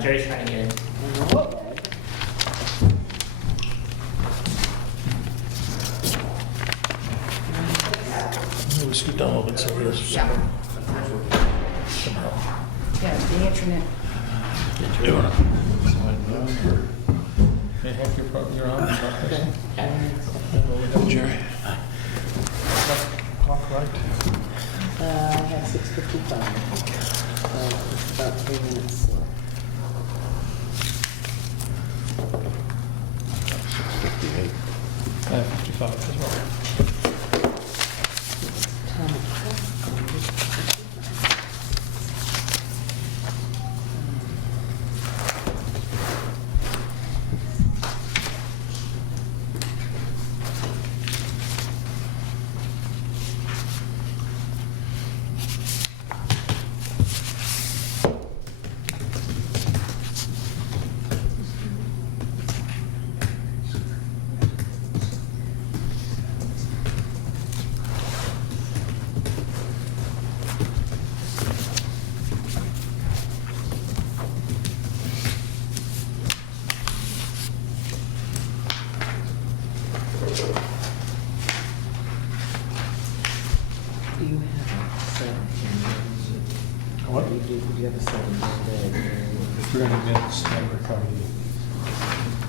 Jerry's trying to get in. We scoot down a little bit so he is somehow. Yeah, the internet. Hey, Hank, you're on. Jerry. Clock right. I have 6:55. It's about 3 minutes slow. 58. 55 as well. Do you have a set? What? Do you have a set in there? 300 minutes, and we're probably,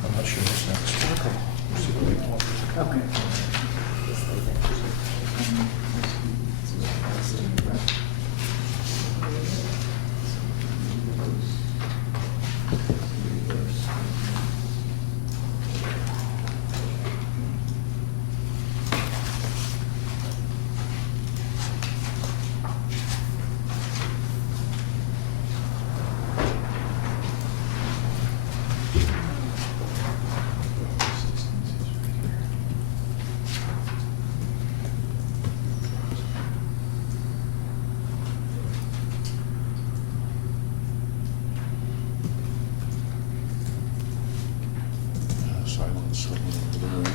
I'm not sure what's next. Okay. We'll see what we want. Okay. Just like Silence over the room.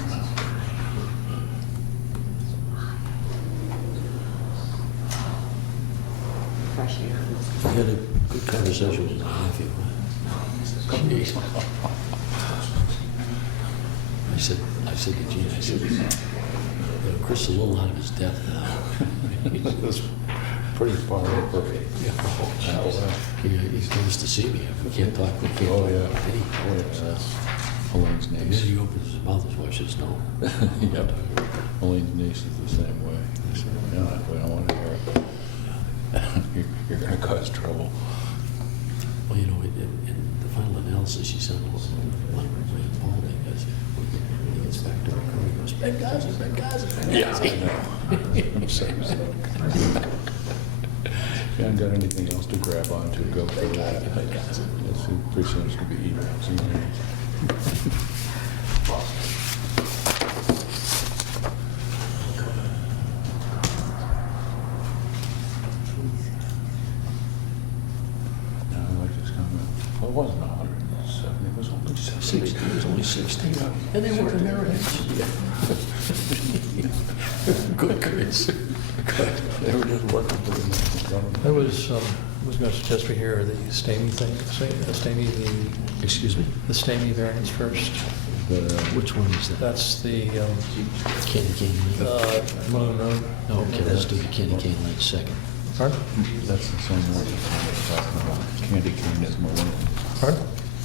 fresh air. I had a good conversation with my nephew. Jeez. I said to Gene, I said, you know, Chris is a little out of his depth now. That's pretty far over. He comes to see me. If we can't talk, we can't Oh, talk. yeah. Hey, Oh, yeah, that's Elaine's the minute niece. he opens his mouth, his wife says no. Yep. Elaine's niece is the same way. I said, yeah, we don't want to hear it. You're going to cause trouble. Well, you know, in the final analysis, he said, well, like Paul, because when he gets back to her, he goes, Benghazi, Benghazi, Benghazi. I know. I'm sorry. If you haven't got anything else to grab onto, go for that. Yes, it pretty soon it's going to be emails. No, I like this comment. Well, it wasn't 170, it was only 70. 60, it was only 60. And they weren't Americans. Good, Chris. Good. They were just working for the national government. I was going to suggest we hear the STAMI thing, Excuse me? the STAMI variance first. Which one is that? That's the, Candy cane lane? Moon Road. Oh, okay, let's do the candy cane lane second. Pardon? That's the same one I was talking about. Candy cane is Malone. Pardon?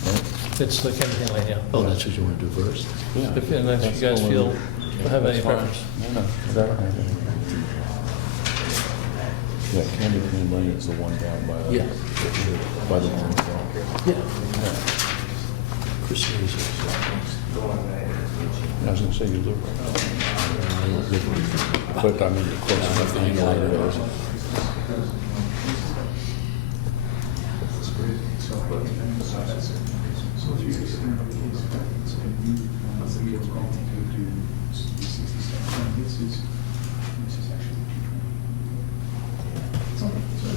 Right? It's the Candy Cane Lane, yeah. Oh, that's what you want to do first? Yeah. If, unless you That's guys the feel, one. have any That's fine. preference. No, I don't have any. Yeah, Candy Cane Lane is the one down by the, Yeah. by the landfill. Yeah. Yeah. Chris knows it. I was gonna say you live right now, I don't live with but I mean, you're close enough to the line of those.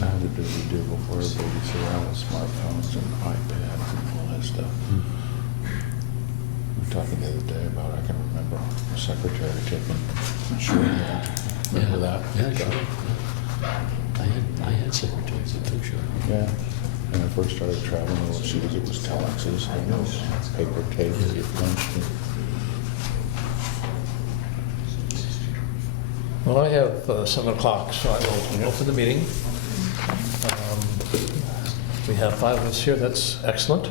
How did we do before everybody was around with smartphones and iPads and all that stuff? We were talking the other day about, I can remember the secretary taking shorthand. Remember that? Yeah, sure. I had secretaries that took sure. Yeah. When I first started traveling overseas, it was telexes, and it was paper tape that you punched in. Well, I have 7 o'clock, so I will open the meeting. We have 5 of us here, that's excellent.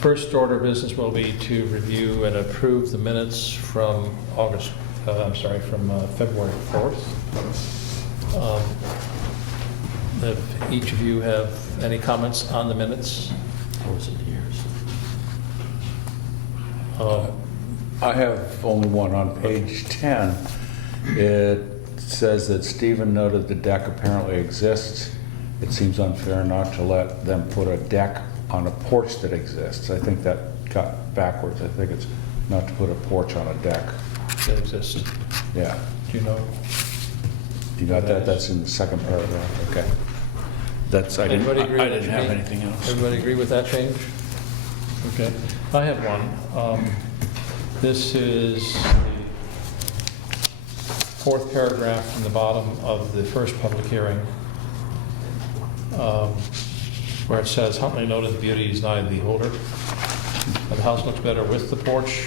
First order of business will be to review and approve the minutes from February 4th. If each of you have any comments on the minutes? I wasn't here, so. I have only one on page 10. It says that Stephen noted the deck apparently exists. It seems unfair not to let them put a deck on a porch that exists. I think that got backwards. I think it's not to put a porch on a deck. That exist. Yeah. Do you know? You got that? That's in the second paragraph. Okay. That's, I didn't Everybody agree with have that change? anything else. Everybody agree with that change? Okay. I have one. This is the 4th paragraph from the bottom of the first public hearing, where it says, Huntley noted the beauty is nigh the beholder. The house looks better with the porch,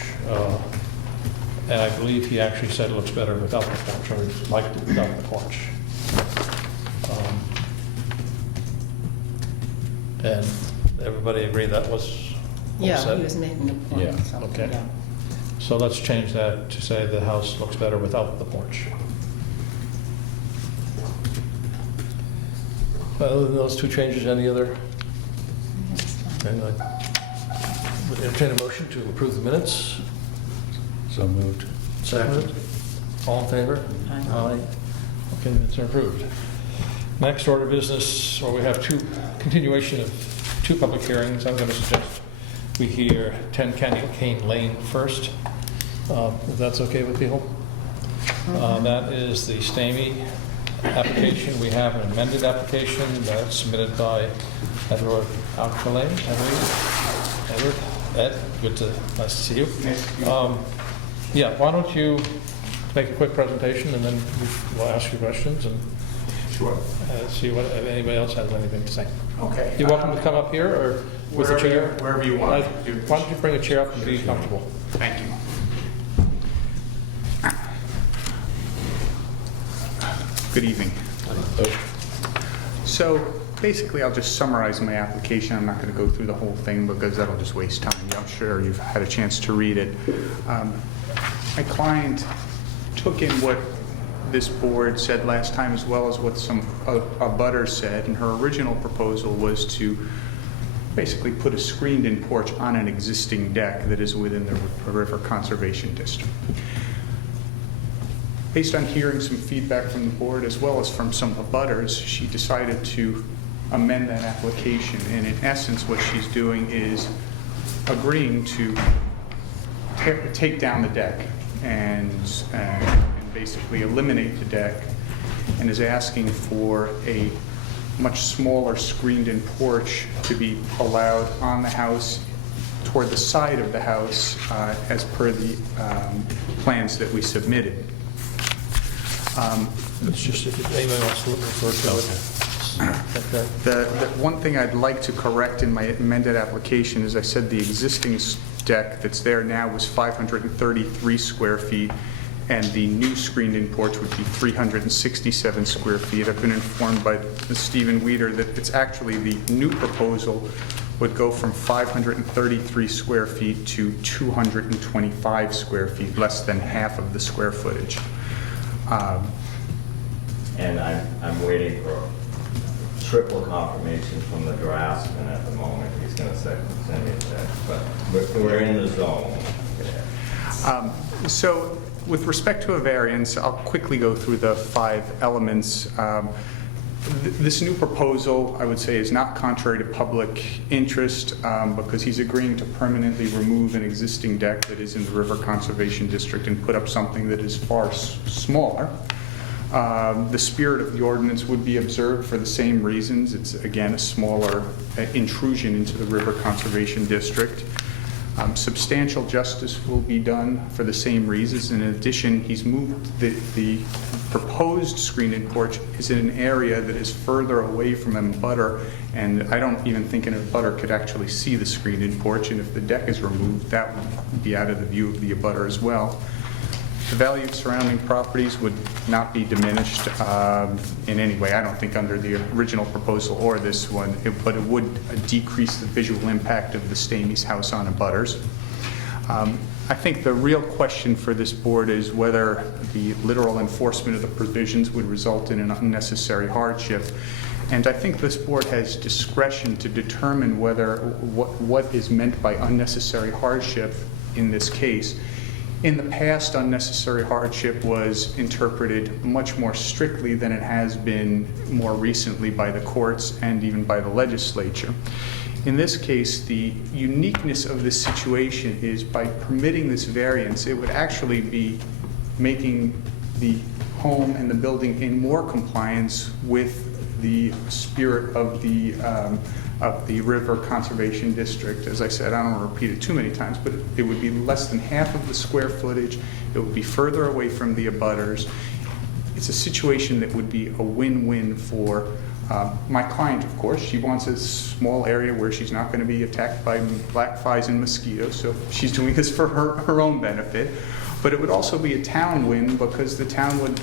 and I believe he actually said it looks better without the porch, or he liked it without the porch. And everybody agree that was what Yeah, said? he was making a point. Yeah, so, okay. yeah. So let's change that to say the house looks better without the porch. Other than those 2 changes, any other? Okay, I would entertain a motion to approve the minutes. So moved. Seconded. All in favor? Aye. Okay, minutes are approved. Next order of business, we have continuation of 2 public hearings. I'm going to suggest we hear 10 Cane Lane first, if that's okay with people. That is the Stamey application. We have an amended application that's submitted by Edward Alcalay. Ed, nice to see you. Yeah, why don't you make a quick presentation, and then we'll ask you questions and Sure. see what if anybody else has anything to say. Okay. You're welcome to come up here or with a chair. Wherever you want. Why don't you bring a chair up and be comfortable? Thank you. Good evening. So basically, I'll just summarize my application. I'm not going to go through the whole thing because that'll just waste time. I'm sure you've had a chance to read it. My client took in what this board said last time, as well as what some abutters said, and her original proposal was to basically put a screened-in porch on an existing deck that is within the River Conservation District. Based on hearing some feedback from the board, as well as from some abutters, she decided to amend that application, and in essence what she's doing is agreeing to take down the deck and basically eliminate the deck, and is asking for a much smaller screened-in porch to be allowed on the house, toward the side of the house, as per the plans that we submitted. It's just if anybody wants to refer to it. The one thing I'd like to correct in my amended application is I said the existing deck that's there now was 533 square feet, and the new screened-in porch would be 367 square feet. I've been informed by Stephen Weeder that it's actually the new proposal would go from 533 square feet to 225 square feet, less than half of the square footage. And I'm waiting for triple confirmation from the draftsman at the moment. He's going to send me that, but we're in the zone. So with respect to a variance, I'll quickly go through the 5 elements. This new proposal, I would say, is not contrary to public interest because he's agreeing to permanently remove an existing deck that is in the River Conservation District and put up something that is far smaller. The spirit of the ordinance would be observed for the same reasons. It's, again, a smaller intrusion into the River Conservation District. Substantial justice will be done for the same reasons. In addition, he's moved the proposed screened-in porch is in an area that is further away from an abutter, and I don't even think an abutter could actually see the screened-in porch, and if the deck is removed, that would be out of the view of the abutter as well. The value of surrounding properties would not be diminished in any way, I don't think, under the original proposal or this one, but it would decrease the visual impact of the Stamey's house on abutters. I think the real question for this board is whether the literal enforcement of the provisions would result in an unnecessary hardship. And I think this board has discretion to determine whether what is meant by unnecessary hardship in this case. In the past, unnecessary hardship was interpreted much more strictly than it has been more recently by the courts and even by the legislature. In this case, the uniqueness of this situation is by permitting this variance, it would actually be making the home and the building in more compliance with the spirit of the River Conservation District. As I said, I don't want to repeat it too many times, but it would be less than half of the square footage. It would be further away from the abutters. It's a situation that would be a win-win for my client, of course. She wants a small area where she's not going to be attacked by black flies and mosquitoes, so she's doing this for her own benefit. But it would also be a town win because the town would,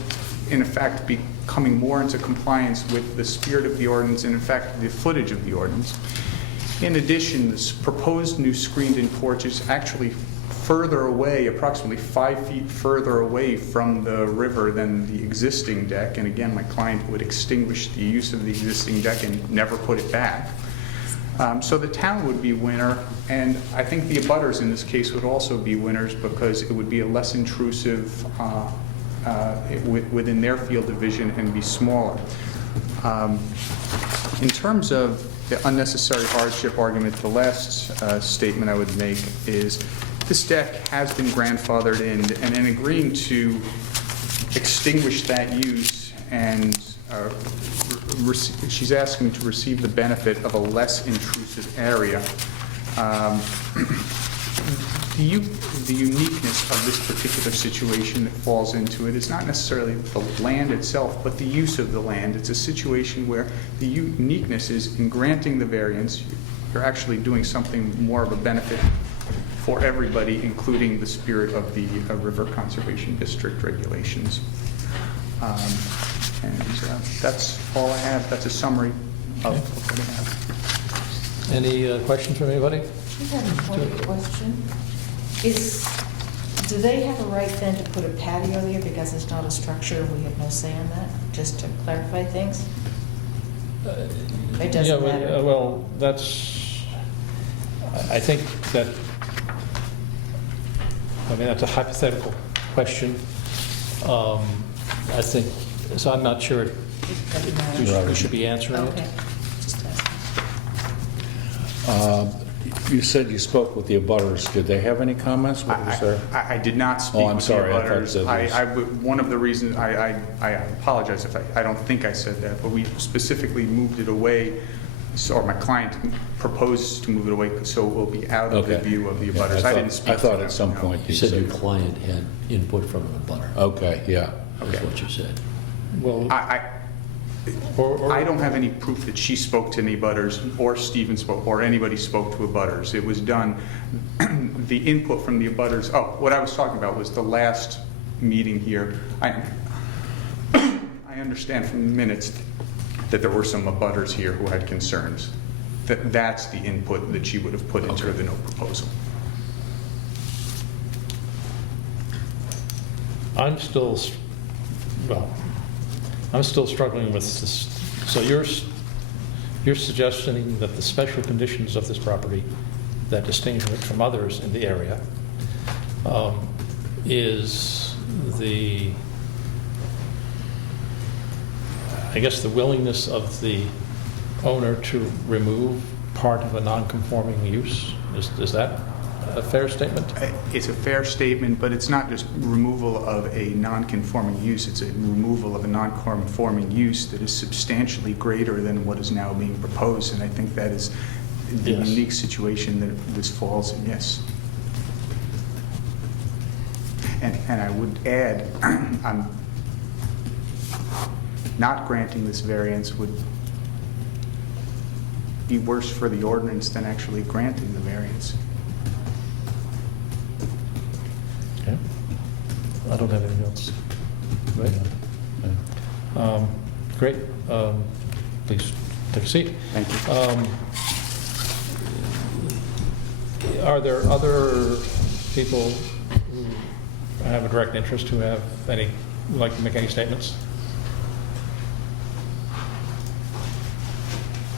in effect, be coming more into compliance with the spirit of the ordinance and, in fact, the footage of the ordinance. In addition, this proposed new screened-in porch is actually further away, approximately 5 feet further away from the river than the existing deck. And again, my client would extinguish the use of the existing deck and never put it back. So the town would be winner, and I think the abutters in this case would also be winners because it would be a less intrusive within their field of vision and be smaller. In terms of the unnecessary hardship argument, the last statement I would make is this deck has been grandfathered in, and in agreeing to extinguish that use, and she's asking to receive the benefit of a less intrusive area. The uniqueness of this particular situation that falls into it is not necessarily the land itself, but the use of the land. It's a situation where the uniqueness is in granting the variance, you're actually doing something more of a benefit for everybody, including the spirit of the River Conservation District regulations. And that's all I have. That's a summary of what I have. Any questions from anybody? I have one question. Do they have a right then to put a patio there because it's not a structure and we have no say on that? Just to clarify things? It doesn't matter. Well, that's, I think that, I mean, that's a hypothetical question. I think, so I'm not sure It doesn't matter. we should be answering Okay. it. Just asking. You said you spoke with the abutters. Did they have any comments? What was there? I did not speak Oh, I'm with sorry, the I thought abutters. that was- One of the reasons, I apologize if I don't think I said that, but we specifically moved it away, or my client proposed to move it away so it will be out of the Okay. view of the Yeah, abutters. I didn't speak I thought to at some them, no. point You said your client had input from an abutter. Okay, yeah. That's Okay. what you said. Well, I don't have any proof that she spoke to any abutters, or Stephen spoke, or anybody spoke to abutters. It was done, the input from the abutters, what I was talking about was the last meeting here. I understand from the minutes that there were some abutters here who had concerns. That's the input that she would have put into the no proposal. I'm still struggling with this. So you're suggesting that the special conditions of this property that distinguish it from others in the area is the, I guess, the willingness of the owner to remove part of a non-conforming use? Is that a fair statement? It's a fair statement, but it's not just removal of a non-conforming use, it's a removal of a non-conforming use that is substantially greater than what is now being proposed, and I think that is the Yes. unique situation that this falls in, yes. And I would add, not granting this variance would be worse for the ordinance than actually granting the variance. Okay. I don't have anything else. Right? Great. Please take a seat. Thank you. Are there other people who have a direct interest who have any, would like to make any statements?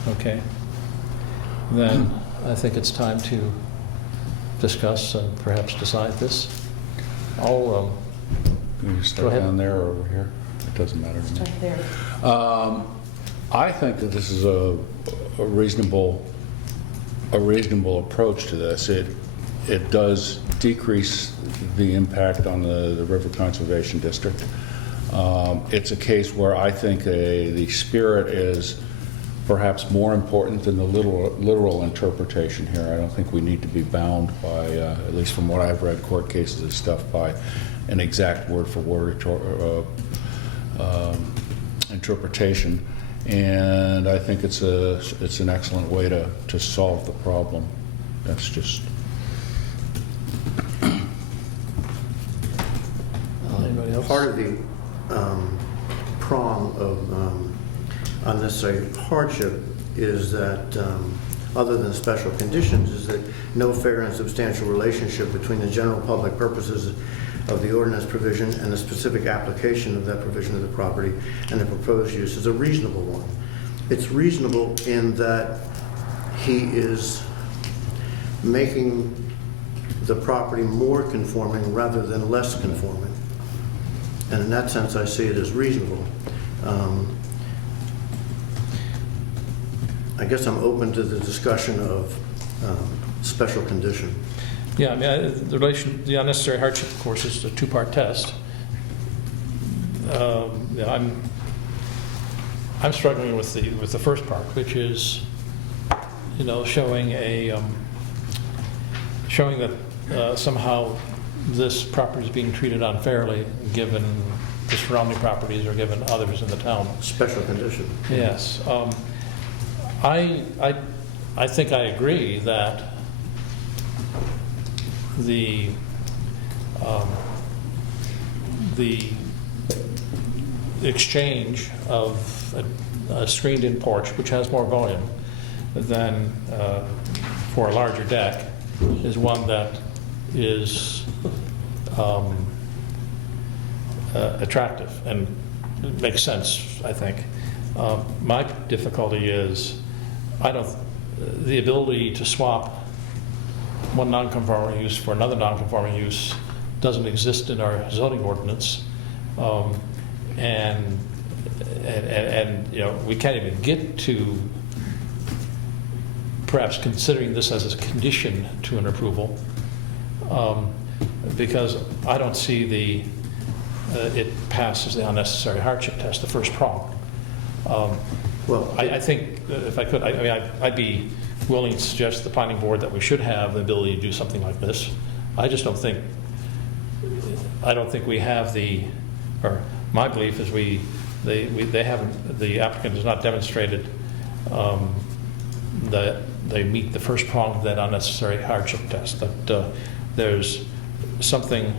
Okay. Then I think it's time to discuss and perhaps decide this. I'll, Can you Go start ahead. down there or over here? It doesn't matter to me. Start there. I think that this is a reasonable approach to this. It does decrease the impact on the River Conservation District. It's a case where I think the spirit is perhaps more important than the literal interpretation here. I don't think we need to be bound by, at least from what I've read, court cases and stuff, by an exact word-for-word interpretation. And I think it's an excellent way to solve the problem. That's just... anybody else? Part of the prong of unnecessary hardship is that, other than special conditions, is that no fair and substantial relationship between the general public purposes of the ordinance provision and the specific application of that provision of the property and the proposed use is a reasonable one. It's reasonable in that he is making the property more conforming rather than less conforming. And in that sense, I see it as reasonable. I guess I'm open to the discussion of special condition. Yeah, I mean, the unnecessary hardship, of course, is a two-part test. Yeah, I'm struggling with the first part, which is, you know, showing that somehow this property is being treated unfairly, given the surrounding properties or given others in the town. Special condition. Yes. I think I agree that the exchange of a screened-in porch, which has more volume than for a larger deck, is one that is attractive and it makes sense, I think. My difficulty is the ability to swap one non-conforming use for another non-conforming use doesn't exist in our zoning ordinance, and you know, we can't even get to perhaps considering this as a condition to an approval, because I don't see it passes the unnecessary hardship test, the first prong. Well, I think, if I could, I'd be willing to suggest to the planning board that we should have the ability to do something like this. I just don't think, we have or my belief is they haven't, the applicant has not demonstrated that they meet the first prong of that unnecessary hardship test, that there's something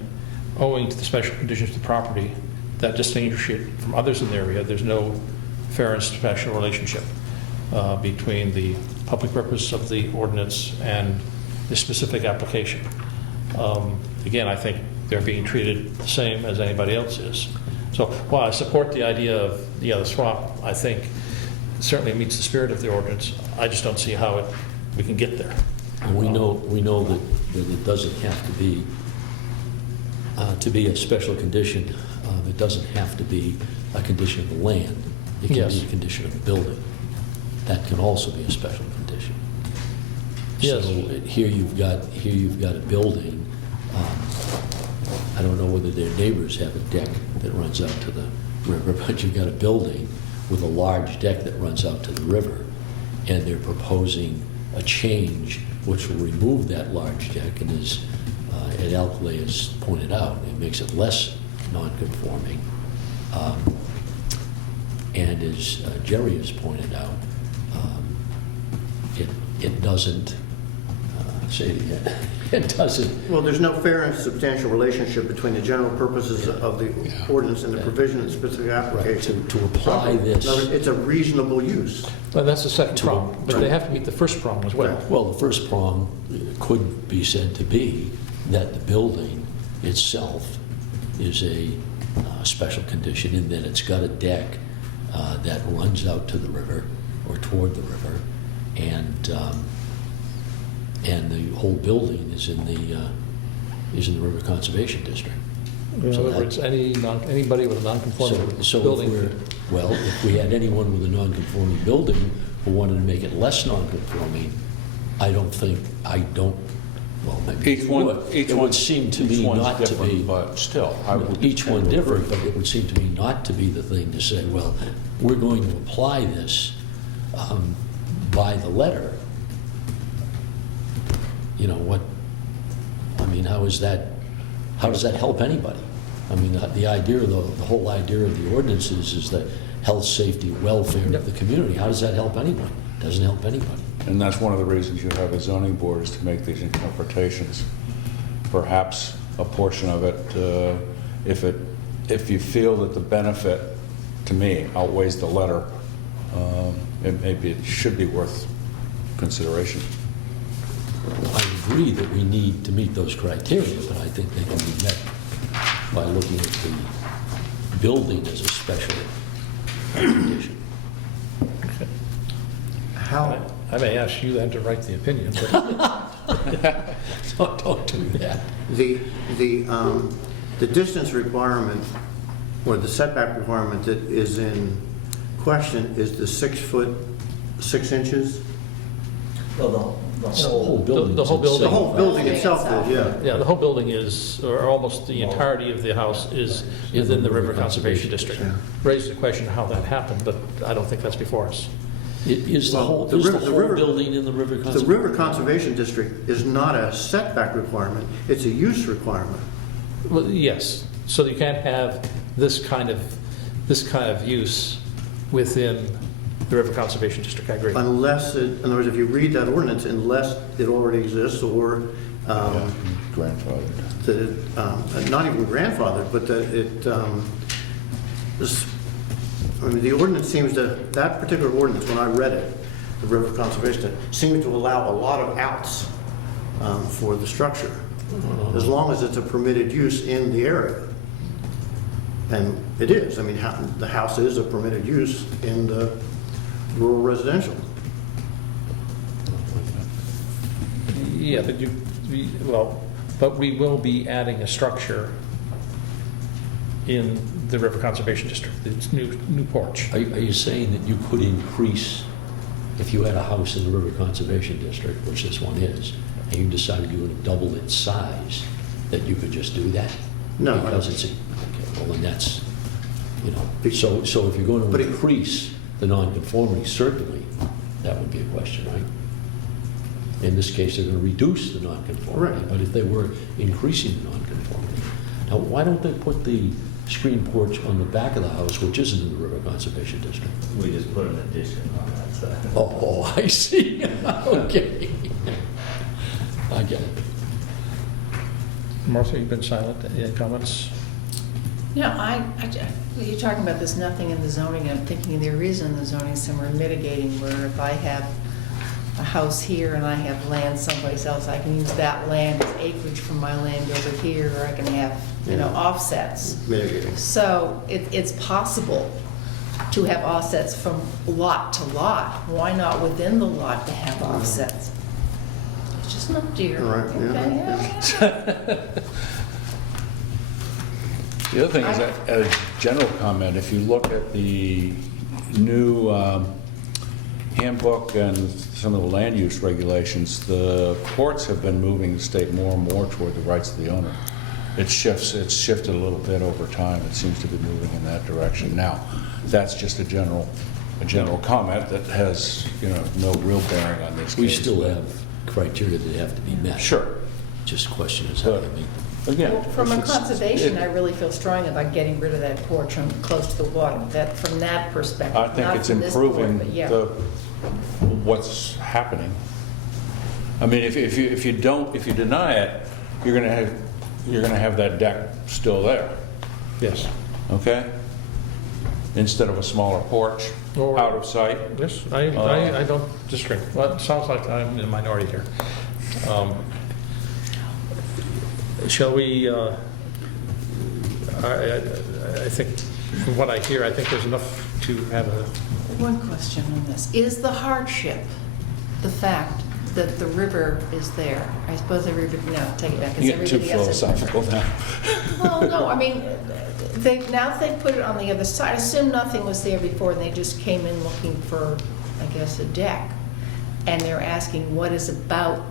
owing to the special conditions of the property that distinguish it from others in the area. There's no fair and substantial relationship between the public purpose of the ordinance and the specific application. Again, I think they're being treated the same as anybody else is. So while I support the idea of the swap, I think certainly meets the spirit of the ordinance. I just don't see how we can get there. And we know that it doesn't have to be a special condition. It doesn't have to be a condition of the land. It can Yes. be a condition of the building. That can also be a special condition. Yes. So here you've got a building. I don't know whether their neighbors have a deck that runs out to the river, but you've got a building with a large deck that runs out to the river, and they're proposing a change which will remove that large deck, and as Ed Alcalay has pointed out, it makes it less non-conforming. And as Jerry has pointed out, it doesn't, say it again, it doesn't, Well, there's no fair and substantial relationship between the general purposes of the ordinance and the provision of specific right, application. to apply this. No, it's a reasonable use. But that's the second To- prong, but they have to meet the first prong as well. Well, the first prong could be said to be that the building itself is a special condition in that it's got a deck that runs out to the river or toward the river, and the whole building is in the River Conservation District. In So other that- words, anybody with a non-conforming So building. if we had anyone with a non-conforming building who wanted to make it less non-conforming, well, maybe Each it one, would. each It one. would seem to each me one's not to different, be. But still, I would. Each one tend to different, agree. but it would seem to me not to be the thing to say, well, we're going to apply this by the letter. You know, how does that help anybody? I mean, the idea, the whole idea of the ordinance is the health, safety, welfare of the community. How does that help anyone? Doesn't help anybody. And that's one of the reasons you have a zoning board, is to make these interpretations. Perhaps a portion of it, if you feel that the benefit, to me, outweighs the letter, maybe it should be worth consideration. I agree that we need to meet those criteria, but I think they can be met by looking at the building as a special condition. How, I may ask you then to write the opinion, but Don't do that. the distance requirement, or the setback requirement that is in question is the 6 foot, 6 inches? Well, the The whole building. the whole building. The whole building itself is, yeah. yeah, the whole building is, or almost the entirety of the house is within the River Conservation District. Yeah. Raised the question how that happened, but I don't think that's before us. Is the Well, whole, the is the river- the whole river- building in the River The Conservation? River Conservation District is not a setback requirement, it's a use requirement. Well, yes, so you can't have this kind of use within the River Conservation District, I agree. Unless, in other words, if you read that ordinance, unless it already exists, or Grandfathered. that it, not even grandfathered, but that it, the ordinance seems to, that particular ordinance, when I read it, the River Conservation, seemed to allow a lot of outs for the structure, as long as it's a permitted use in the area. And it is, I mean, the house is a permitted use in the rural residential. Yeah, but we will be adding a structure in the River Conservation District, it's new porch. Are you saying that you could increase, if you had a house in the River Conservation District, which this one is, and you decided you would double its size, that you could just do that? No, I don't Because think it's, well, then that's, so if you're going But to it- increase the nonconformity, certainly, that would be a question, right? In this case, they're going to reduce the nonconformity. Right. But if they were increasing the nonconformity, now, why don't they put the screen porch on the back of the house, which isn't in the River Conservation District? We just put an addition on that side. Oh, I see. Okay. I get it. Martha, you've been silent, any comments? You're talking about there's nothing in the zoning, I'm thinking there is in the zoning somewhere mitigating, where if I have a house here and I have land someplace else, I can use that land as acreage from my land over here, or I can have, Yeah. offsets. Mitigating. So it's possible to have offsets from lot to lot. Why not within the lot to have offsets? It's just not dear. Right, yeah. Okay, yeah. The other thing is, that, as a general comment, if you look at the new handbook and some of the land use regulations, the courts have been moving the state more and more toward the rights of the owner. It's shifted a little bit over time. It seems to be moving in that direction. Now, that's just a general comment that has, no real bearing on this case. We still have criteria that have to be met. Sure. Just the question is how you meet them. Again. From a it's- conservation, it- I really feel strong about getting rid of that porch on, close to the water, that, from that perspective. I think not it's from this board, improving but yeah. what's happening. I mean, if you deny it, you're gonna have that deck still there, Yes. okay? Instead of a smaller porch, Or- out of sight. Yes, I don't disagree. Well, it sounds like I'm in the minority here. Shall we, I think, from what I hear, I think there's enough to have a, One question on this. Is the hardship the fact that the river is there? I suppose everybody, no, take it back. 'cause You get too everybody has it. philosophical now. Well, no, I mean, now they put it on the other side. Assume nothing was there before and they just came in looking for, I guess, a deck. And they're asking what is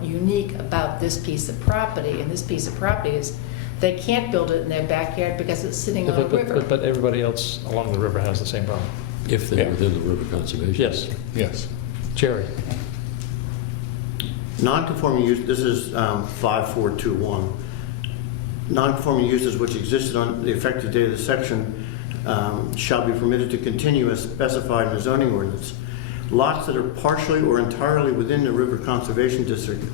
unique about this piece of property. And this piece of property is, they can't build it in their backyard because it's sitting on a river. but everybody else along the river has the same problem. If they're Yeah. within the river conservation. Yes. Yes. Jerry? Non-conforming use, this is 5421. Non-conforming uses which existed on the effective date of the section shall be permitted to continue as specified in the zoning ordinance. Lots that are partially or entirely within the River Conservation District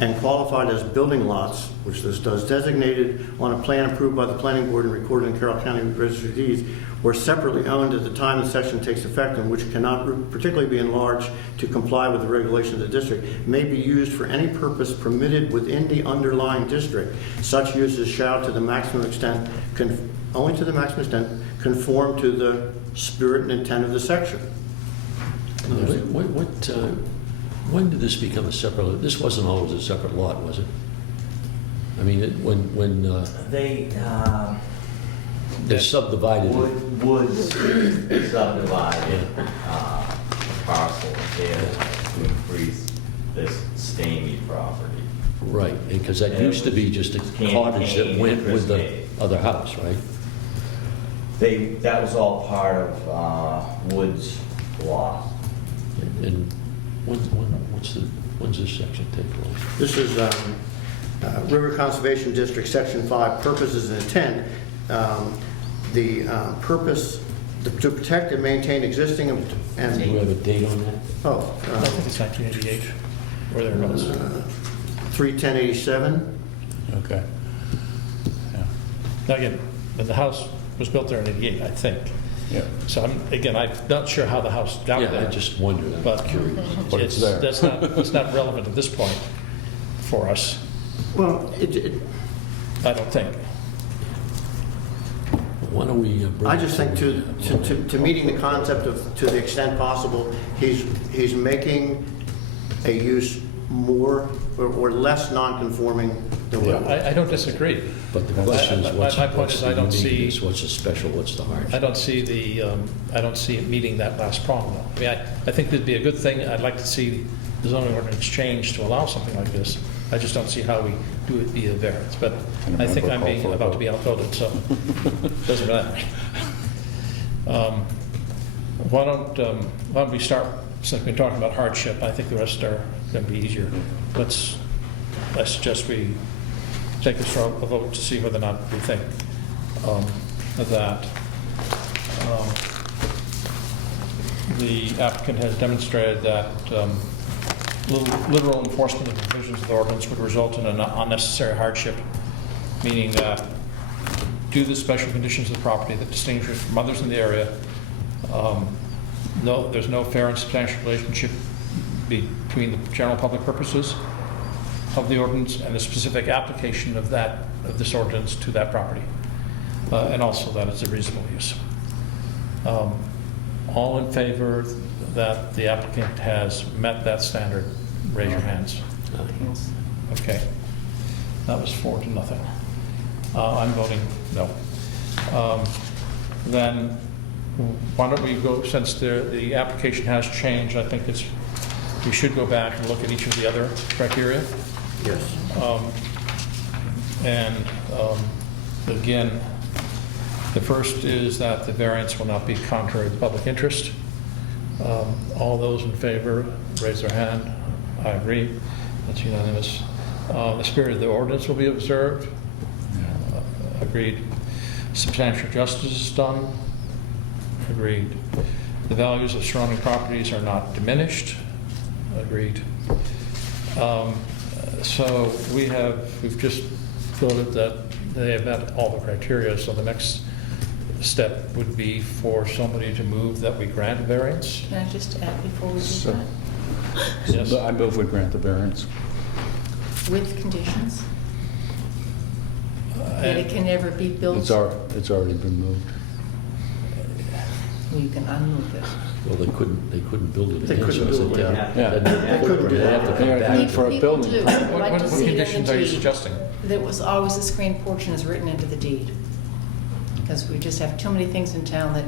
and qualified as building lots, which this does, designated on a plan approved by the planning board and recorded in Carroll County Registry of Deeds, or separately owned at the time the section takes effect and which cannot particularly be enlarged to comply with the regulations of the district, may be used for any purpose permitted within the underlying district. Such uses shall, to the maximum extent, only to the maximum extent, conform to the spirit and intent of the section. When did this become a separate, this wasn't always a separate lot, was it? I mean, they subdivided it. Woods subdivided parcel there to increase this Stamey property. Right, because that used to be just a cottage that went with the other house, right? That was all part of Woods' lot. And when's this section take place? This is River Conservation District, Section 5, purposes and intent. The purpose to protect and maintain existing Do we have a date on that? I think it's 1988, or thereabouts. 31087. Okay. Yeah. Now, again, but the house was built there in 88, I think. Yeah. So I'm not sure how the house got Yeah, there. I just wondered, I'm But curious. But it's there. That's not relevant at this point for us, Well, I don't think. Why don't we bring... I just think to meeting the concept of, to the extent possible, he's making a use more or less non-conforming than what it was. I don't disagree. But the question is, what's My point what's is, the I don't see- uniqueness, what's the special, what's the I hardship? don't see I don't see it meeting that last problem, though. I mean, I think that'd be a good thing. I'd like to see the zoning ordinance changed to allow something like this. I just don't see how we do it via variance, but And a I think member I'm call for a about to vote. be outvoted, so it doesn't matter. Why don't we start, since we're talking about hardship, I think the rest are going to be easier. I suggest we take this for a vote to see whether or not we think that the applicant has demonstrated that literal enforcement of the provisions of the ordinance would result in an unnecessary hardship, meaning that due to the special conditions of the property that distinguish it from others in the area, there's no fair and substantial relationship between the general public purposes of the ordinance and the specific application of this ordinance to that property, and also that it's a reasonable use. All in favor that the applicant has met that standard, raise your hands. Okay. That was 4-0. I'm voting no. Then why don't we go, since the application has changed, I think we should go back and look at each of the other criteria. Yes. Again, the first is that the variance will not be contrary to public interest. All those in favor, raise their hand. I agree. That's unanimous. The spirit of the ordinance will be observed. Agreed. Substantial justice is done. Agreed. The values of surrounding properties are not diminished. Agreed. So we've just voted that they have met all the criteria, so the next step would be for somebody to move that we grant a variance. Can I just add before we do So- that? Yes. I move we grant the variance. With conditions? That it can never be built? It's already been moved. You can unmove it. Well, they couldn't build it They again. couldn't so build it, it's- yeah. They couldn't do They'd have to that. come Yeah, back. for a People building. do. I'd like What to see it in the conditions are you deed. suggesting? There was always a screen porch and is written into the deed. Because we just have too many things in town that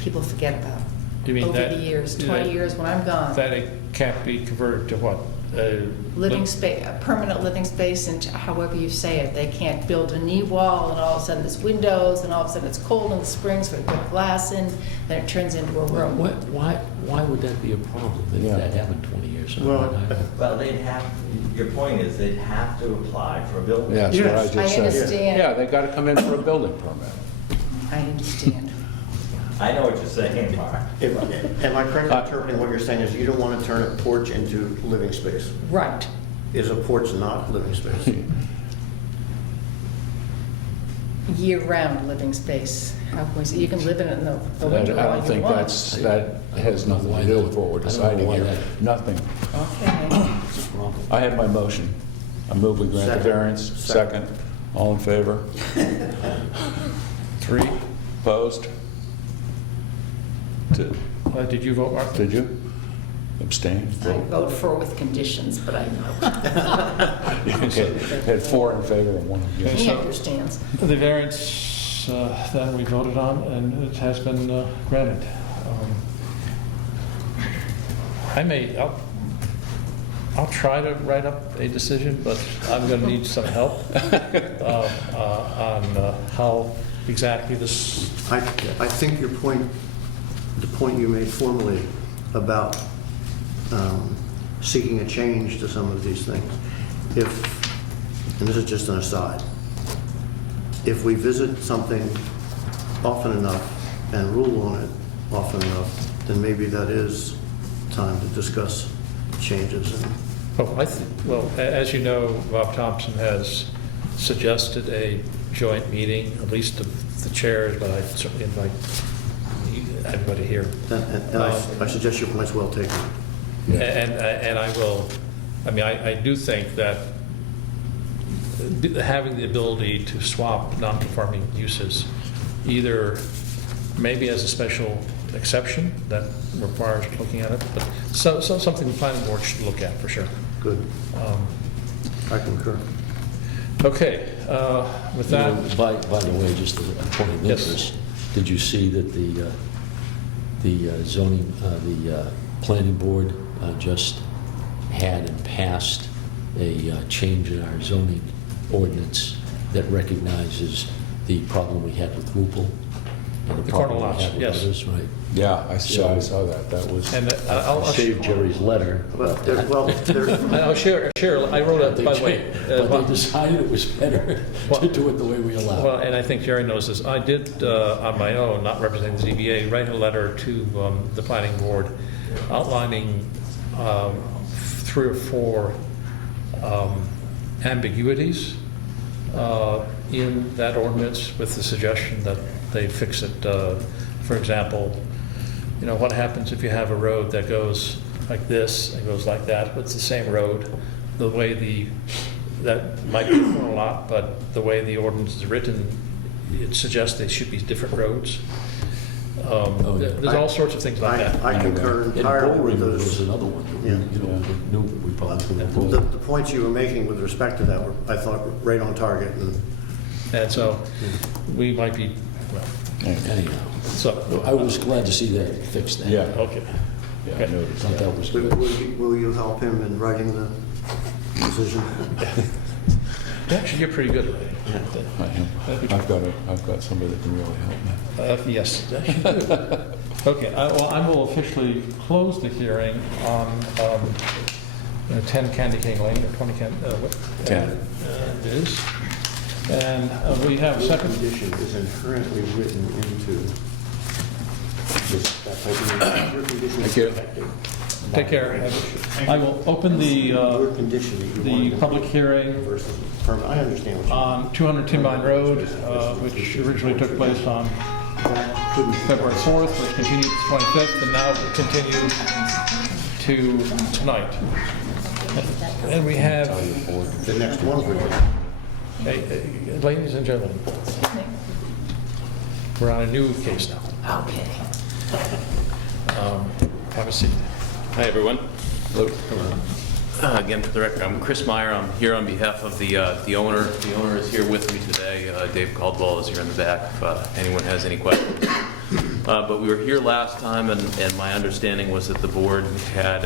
people forget about. You mean Over that- the years, that- 20 years when I'm gone. That it can't be converted to what? Living space, a permanent living space, and however you say it, they can't build a knee wall, and all of a sudden there's windows, and all of a sudden it's cold in the springs, so we put glass in, then it turns into a room. Why would that be a problem if Yeah. that happened 20 years ago? Well, Well, they'd have, your point is they'd have to apply for a building. Yeah, that's what I Yes. just said. I understand. Yeah, they got to come in for a building permit. I understand. I know what you're saying, Mark. Am I correct in interpreting what you're saying is you don't want to turn a porch into living space? Right. Is a porch not living space? Year-round living space. How can we say, you can live in it in the I winter all don't you think want. that has nothing to do with what we're I don't know deciding why here. that- Nothing. Okay. It's a problem. I have my motion. I move we grant the Second. variance. Second. Second. All in favor? 3. Opposed? 2. Did you vote, Mark? Did you? Abstain? I vote for with conditions, but I know. Okay. Had 4 in favor and 1 Okay, against. He so- understands. The variance then we voted on, and it has been granted. I'll try to write up a decision, but I'm going to need some help on how exactly this, I think your point, the point you made formally about seeking a change to some of these things, and this is just an aside, if we visit something often enough and rule on it often enough, then maybe that is time to discuss changes. well, as you know, Bob Thompson has suggested a joint meeting, at least of the chairs, but I certainly invite everybody here. And I suggest your point's well taken. And I will, I do think that having the ability to swap non-conforming uses, either maybe as a special exception that requires looking at it, but something the planning board should look at for sure. Good. I concur. Okay, with You that, know, By the way, just a point of Yes. interest, did you see that the zoning, the planning board just had and passed a change in our zoning ordinance that recognizes the problem we had with Rupel? And The problem corner we lots, had with yes. others, right? Yeah, I saw that. That was, and I'll save Jerry's letter. Well, there's, I'll share, I wrote it, by the way. But they decided it was better to do it the way we allow. Well, and I think Jerry knows this. I did, on my own, not representing the ZBA, write a letter to the planning board outlining 3 or 4 ambiguities in that ordinance with the suggestion that they fix it. For example, what happens if you have a road that goes like this and goes like that, but it's the same road? The way that might be a corner lot, but the way the ordinance is written, it suggests they should be different roads. yeah. There's all sorts of things like that. I concur And entirely Bull with River was those. another one. Yeah. The new Republican The Road. points you were making with respect to that were, I thought, right on target. And so we might be, well, Anyhow, so, I was glad to see that fix that. yeah, okay. yeah, I noticed. Thought that was good. Will you help him in writing the decision? Actually, you're pretty good at it. I am. I've got somebody that can really help me. Yes. Okay, I will officially close the hearing on 10 Candy Cane Lane, or 20 Candy, what? 10. It is. And we have a Your second. condition is inherently written into this, that type of, your condition is Thank you. effective. Take care. I will open Your condition that you want the to public hearing versus permit, I understand what you mean. on 200 Tin Mine Road, which originally took place on That couldn't be- February 4th, was continued to the 25th, and now will continue to tonight. And we have, The next one would be. ladies and gentlemen, we're on a new case now. Okay. Have a seat. Hi, everyone. Again, for the record, I'm Chris Meyer. I'm here on behalf of the owner. The owner is here with me today. Dave Caldwell is here in the back if anyone has any questions. But we were here last time, and my understanding was that the board had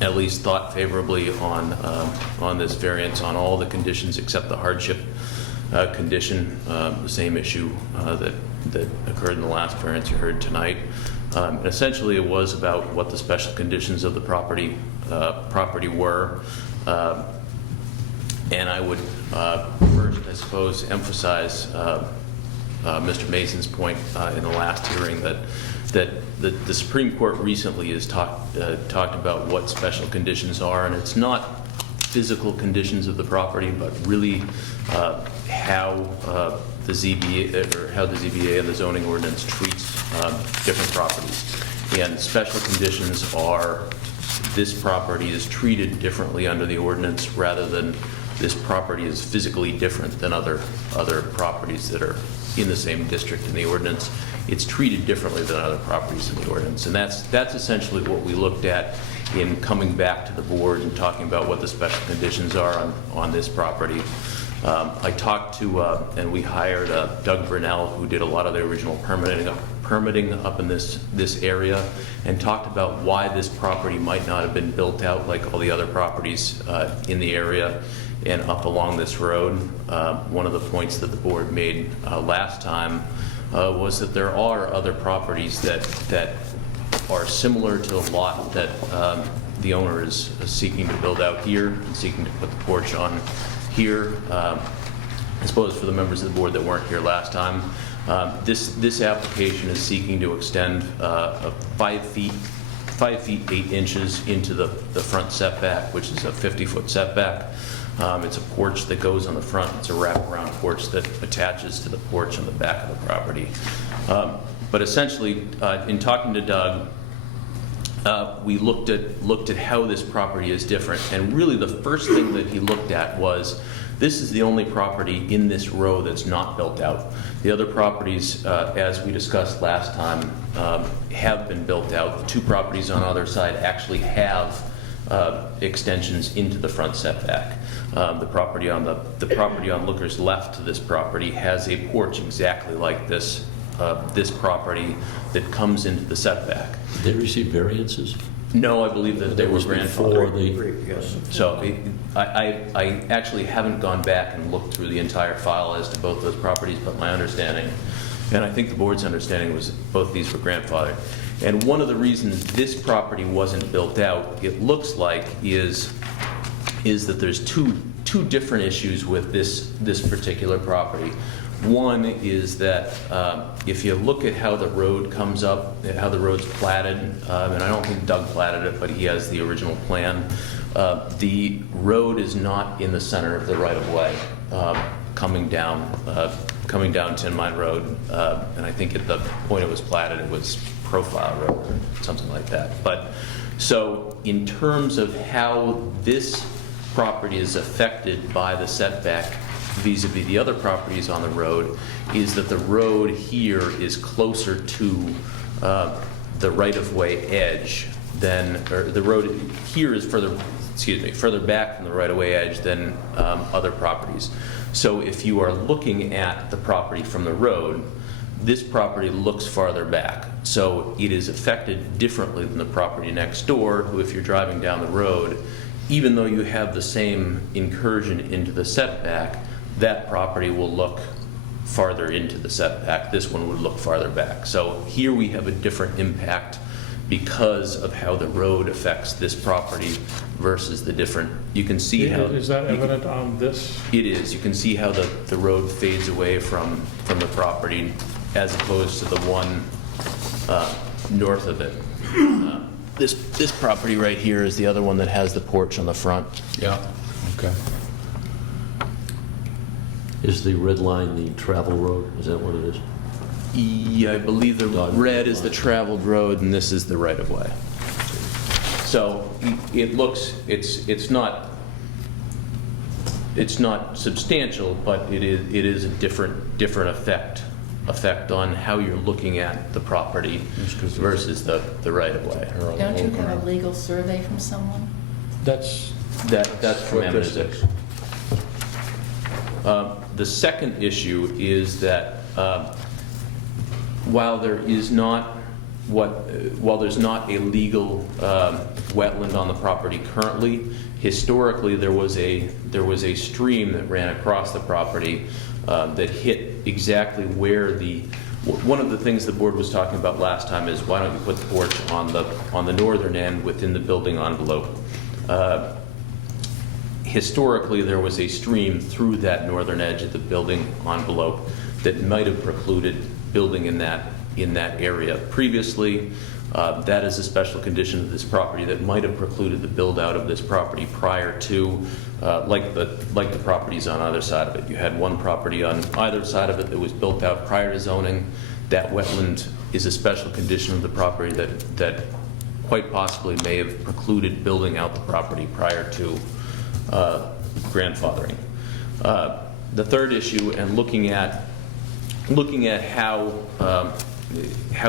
at least thought favorably on this variance on all the conditions except the hardship condition, the same issue that occurred in the last variance you heard tonight. And essentially, it was about what the special conditions of the property were. And I would first, I suppose, emphasize Mr. Mason's point in the last hearing that the Supreme Court recently has talked about what special conditions are, and it's not physical conditions of the property, but really how the ZBA and the zoning ordinance treats different properties. And special conditions are this property is treated differently under the ordinance rather than this property is physically different than other properties that are in the same district in the ordinance. It's treated differently than other properties in the ordinance. And that's essentially what we looked at in coming back to the board and talking about what the special conditions are on this property. I talked to, and we hired Doug Brunell, who did a lot of the original permitting up in this area, and talked about why this property might not have been built out like all the other properties in the area and up along this road. One of the points that the board made last time was that there are other properties that are similar to the lot that the owner is seeking to build out here and seeking to put the porch on here. I suppose for the members of the board that weren't here last time, this application is seeking to extend 5 feet 8 inches into the front setback, which is a 50-foot setback. It's a porch that goes on the front. It's a wraparound porch that attaches to the porch on the back of the property. But essentially, in talking to Doug, we looked at how this property is different, and really the first thing that he looked at was this is the only property in this row that's not built out. The other properties, as we discussed last time, have been built out. The 2 properties on the other side actually have extensions into the front setback. The property on Looker's left to this property has a porch exactly like this property that comes into the setback. Did they receive variances? No, I believe that they were before grandfathered. Yes. So I actually haven't gone back and looked through the entire file as to both those properties, but my understanding, and I think the board's understanding, was both these were grandfathered. And one of the reasons this property wasn't built out, it looks like, is that there's two different issues with this particular property. One is that if you look at how the road comes up, how the road's platted, and I don't think Doug platted it, but he has the original plan, the road is not in the center of the right-of-way coming down Tin Mine Road. And I think at the point it was platted, it was Profile Road or something like that. But so in terms of how this property is affected by the setback vis-a-vis the other properties on the road, is that the road here is closer to the right-of-way edge than, or the road here is further back from the right-of-way edge than other properties. So if you are looking at the property from the road, this property looks farther back. So it is affected differently than the property next door, who, if you're driving down the road, even though you have the same incursion into the setback, that property will look farther into the setback. This one would look farther back. So here we have a different impact because of how the road affects this property versus the different, you can see how. Is that evident on this? It is. You can see how the road fades away from the property as opposed to the one north of it. This property right here is the other one that has the porch on the front. Yeah. Okay. Is the red line the travel road? Is that what it is? Yeah, I believe the Dotted red is the line. traveled road and this is the right-of-way. So it looks, it's not substantial, but it is a different effect on how you're looking at the property Just 'cause it's- versus the right-of-way. Don't you have a legal survey from someone? That's, That's from What this M&S. is. The second issue is that while there's not a legal wetland on the property currently, historically there was a stream that ran across the property that hit exactly where one of the things the board was talking about last time is why don't you put the porch on the northern end within the building envelope. Historically, there was a stream through that northern edge of the building envelope that might have precluded building in that area. Previously, that is a special condition of this property that might have precluded the build-out of this property prior to, like the properties on either side of it. You had one property on either side of it that was built out prior to zoning. That wetland is a special condition of the property that quite possibly may have precluded building out the property prior to grandfathering. The third issue, and looking at how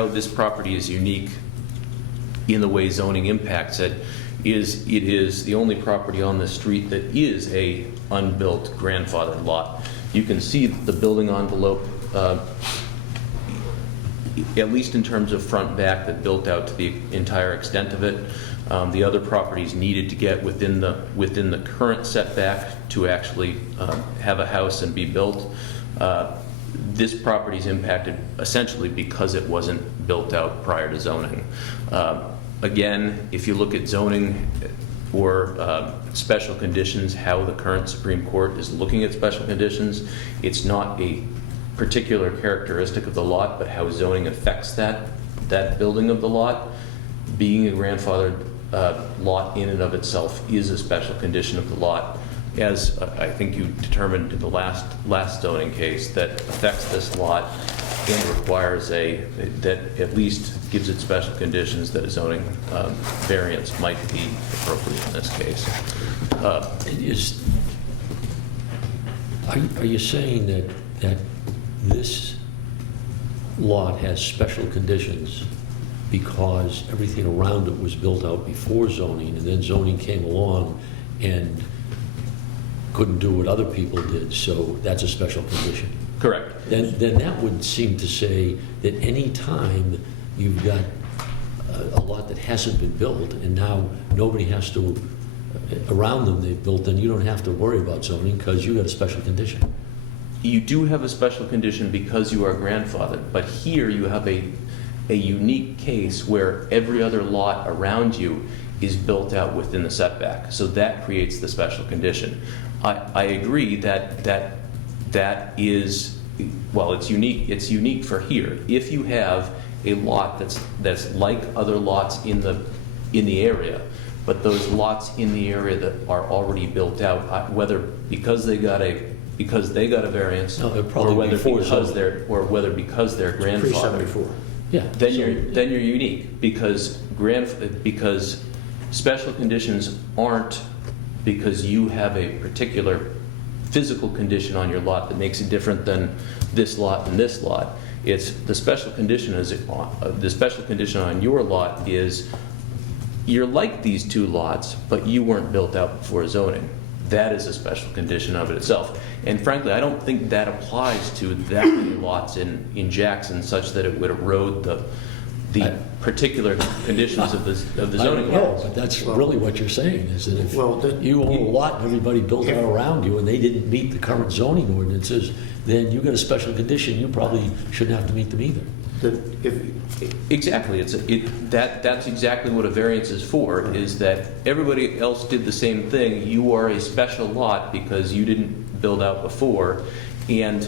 this property is unique in the way zoning impacts it, is it is the only property on the street that is a unbuilt grandfathered lot. You can see the building envelope, at least in terms of front back, that built out to the entire extent of it. The other properties needed to get within the current setback to actually have a house and be built. This property is impacted essentially because it wasn't built out prior to zoning. Again, if you look at zoning or special conditions, how the current Supreme Court is looking at special conditions, it's not a particular characteristic of the lot, but how zoning affects that building of the lot. Being a grandfathered lot in and of itself is a special condition of the lot, as I think you determined in the last zoning case, that affects this lot and requires that at least gives it special conditions that a zoning variance might be appropriate in this case. Are you saying that this lot has special conditions because everything around it was built out before zoning, and then zoning came along and couldn't do what other people did, so that's a special condition? Correct. Then that would seem to say that any time you've got a lot that hasn't been built, and now nobody has to, around them they've built, then you don't have to worry about zoning because you got a special condition. You do have a special condition because you are grandfathered, but here you have a unique case where every other lot around you is built out within the setback. So that creates the special condition. I agree that is, well, it's unique. It's unique for here. If you have a lot that's like other lots in the area, but those lots in the area that are already built out, whether because they got a variance, No, it'd or probably whether before because zoning. they're grandfathered, Pre-74. Yeah. then you're unique, because special conditions aren't because you have a particular physical condition on your lot that makes it different than this lot and this lot. It's the special condition on your lot is you're like these two lots, but you weren't built out before zoning. That is a special condition of it itself. And frankly, I don't think that applies to that many lots in Jackson such that it would erode the particular conditions of the zoning I know, laws. but that's really what you're saying, is that if Well, you own a lot and everybody built it around you and they didn't meet the current zoning ordinances, then you got a special condition, you probably shouldn't have to meet them either. That if, Exactly, that's exactly what a variance is for, is that everybody else did the same thing. You are a special lot because you didn't build out before, and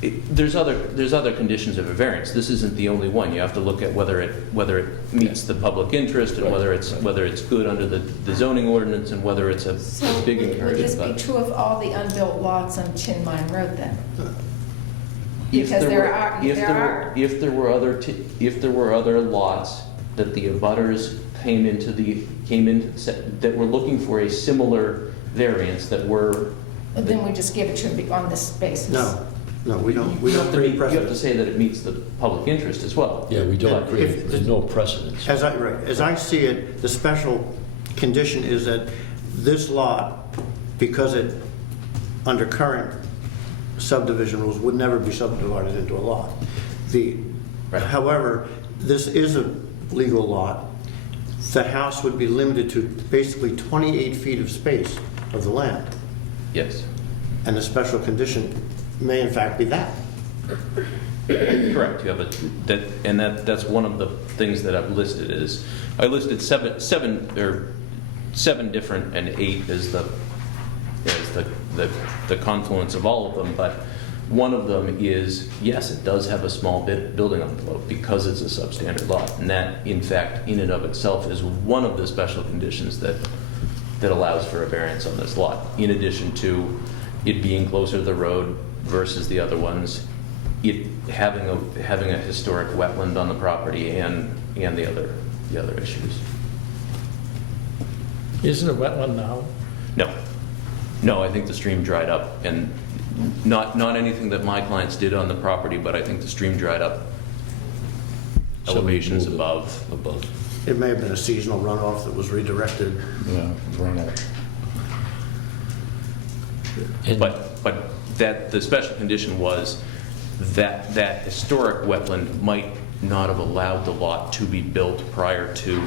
there's other conditions of a variance. This isn't the only one. You have to look at whether it meets the public interest, and whether it's good under the zoning ordinance, and whether it's a So big would this incursion. be true of all the unbuilt lots on Tin Mine Road then? If Because there were other lots that the abutters that were looking for a similar variance that were. Then we just give it to him on this basis? no, we don't You create have to precedent. say that it meets the public interest as well. Yeah, we don't But- create, there's no precedence. As I see it, the special condition is that this lot, because it, under current subdivision rules, would never be subdivided into a lot. Right. However, this is a legal lot. The house would be limited to basically 28 feet of space of the land, Yes, and the special condition may in fact be that. correct. You have that's one of the things that I've listed is, I listed seven different, and 8 is the confluence of all of them, but one of them is, yes, it does have a small building envelope because it's a substandard lot, and that, in fact, in and of itself is one of the special conditions that allows for a variance on this lot, in addition to it being closer to the road versus the other ones, it having a historic wetland on the property, and the other issues. Isn't it wetland now? No, I think the stream dried up, and not anything that my clients did on the property, but I think the stream dried up elevations Somebody moved it above. It may have been a seasonal runoff that was redirected. Yeah, run it. And- But that, the special condition was that historic wetland might not have allowed the lot to be built prior to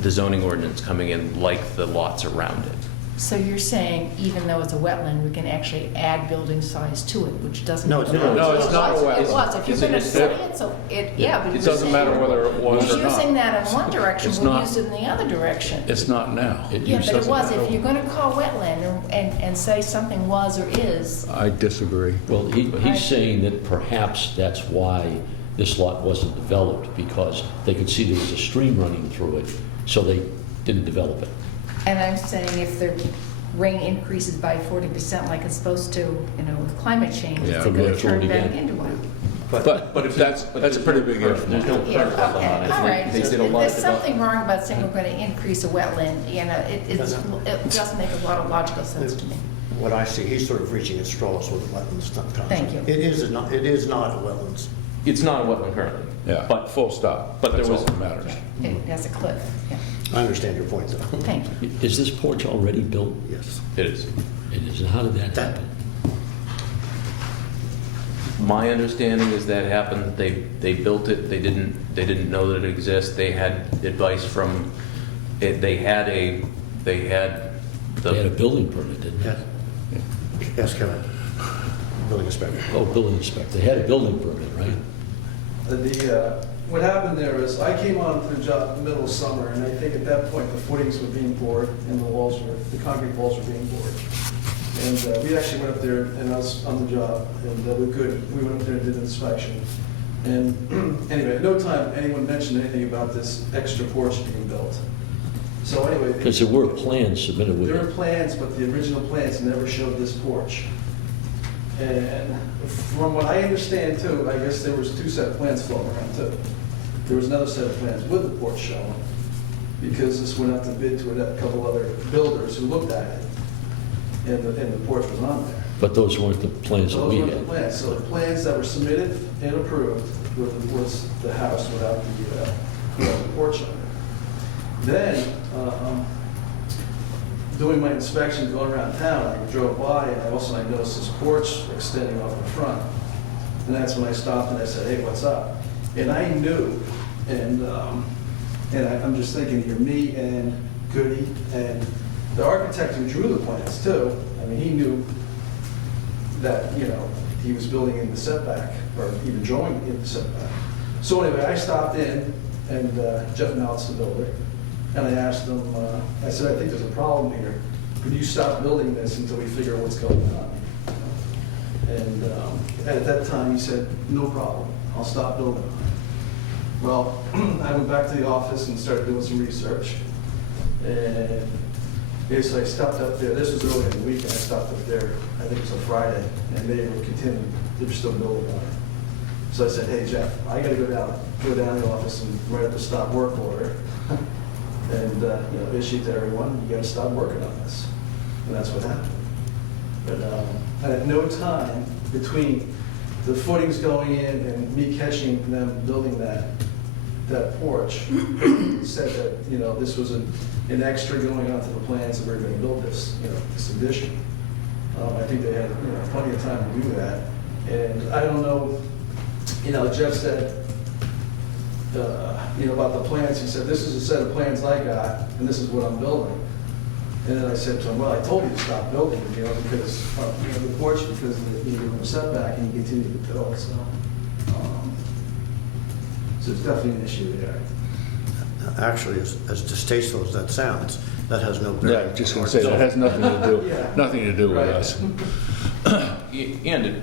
the zoning ordinance coming in, like the lots around it. So you're saying even though it's a wetland, we can actually add building size to it, which doesn't? No, it's not. No, it's not a It wetland. was, if you're It's a going to say historic- it, so it, yeah, but It you're doesn't saying. matter whether it was or We're not. using that in one direction, It's we'll not- use it in the other direction. It's not now. Yeah, but it doesn't was, matter. if you're going to call wetland and say something was or is, I disagree. Well, Right. he's saying that perhaps that's why this lot wasn't developed, because they could see there was a stream running through it, so they didn't develop it. and I'm saying if the rain increases by 40% like it's supposed to, you know, with climate change, Yeah, it's going to we'll turn do it back again. into one. But if that's a pretty big if. There's no Yeah, current wetland on okay, it. all right. They did a lot There's of something wrong about saying we're going to increase a wetland, you know, it doesn't make a lot of logical sense to me. What I see, he's sort of reaching at straws with the wetlands concept. Thank you. It is not a wetlands. It's not a wetland currently. Yeah, But full stop. but there That's all was- that matters. It has a cliff, yeah, I understand your point, though. thank you. Is this porch already built? Yes. It is. It is, and how did that That- happen? My understanding is that happened, they built it, they didn't know that it exists, they had advice from, they had a They had a the, building permit, didn't they? Yes. Yes, Kevin. Building inspector. Oh, building inspector, they had a building permit, right? What happened there is, I came on to the job in the middle of summer, and I think at that point, the footings were being poured, and the concrete walls were being poured. And we actually went up there, and I was on the job, and we went up there and did an inspection. And anyway, at no time anyone mentioned anything about this extra porch being built. So anyway. Because there were plans submitted with There were it. plans, but the original plans never showed this porch. And from what I understand too, I guess there was 2 set of plans floating around too. There was another set of plans with the porch shown, because this went out to bid to a couple other builders who looked at it, and the porch was on there. But those weren't the plans that Those we were the had. plans. So the plans that were submitted and approved was the house without the porch on it. Then, doing my inspection, going around town, I drove by, and I noticed this porch extending off the front. And that's when I stopped and I said, hey, what's up? And I knew, and I'm just thinking here, me and Goody, and the architect who drew the plans too, I mean, he knew that, you know, he was building in the setback, or even drawing in the setback. So anyway, I stopped in, and Jeff Mount's the builder, and I asked him, I said, I think there's a problem here. Could you stop building this until we figure out what's going on? And at that time, he said, no problem, I'll stop building on it. Well, I went back to the office and started doing some research. And basically, I stopped up there, this was early in the week, and I stopped up there, I think it was a Friday, and they were continuing, they were still building on it. So I said, hey, Jeff, I gotta go down to the office and write up a stop work order. And, issue to everyone, you gotta stop working on this. And that's what happened. But at no time between the footings going in and me catching them building that porch said that, this was an extra going onto the plans that we were gonna build this, this addition. I think they had, plenty of time to do that. And I don't know, Jeff said, about the plans, he said, this is a set of plans I got, and this is what I'm building. And then I said to him, well, I told you to stop building, because, the porch, because you were in a setback and you continue to build, so. So it's definitely an issue there. Actually, as distasteful as that sounds, that has no Yeah, bearing. I was just going to say, that has nothing to do, Yeah. nothing to do with Right. us. And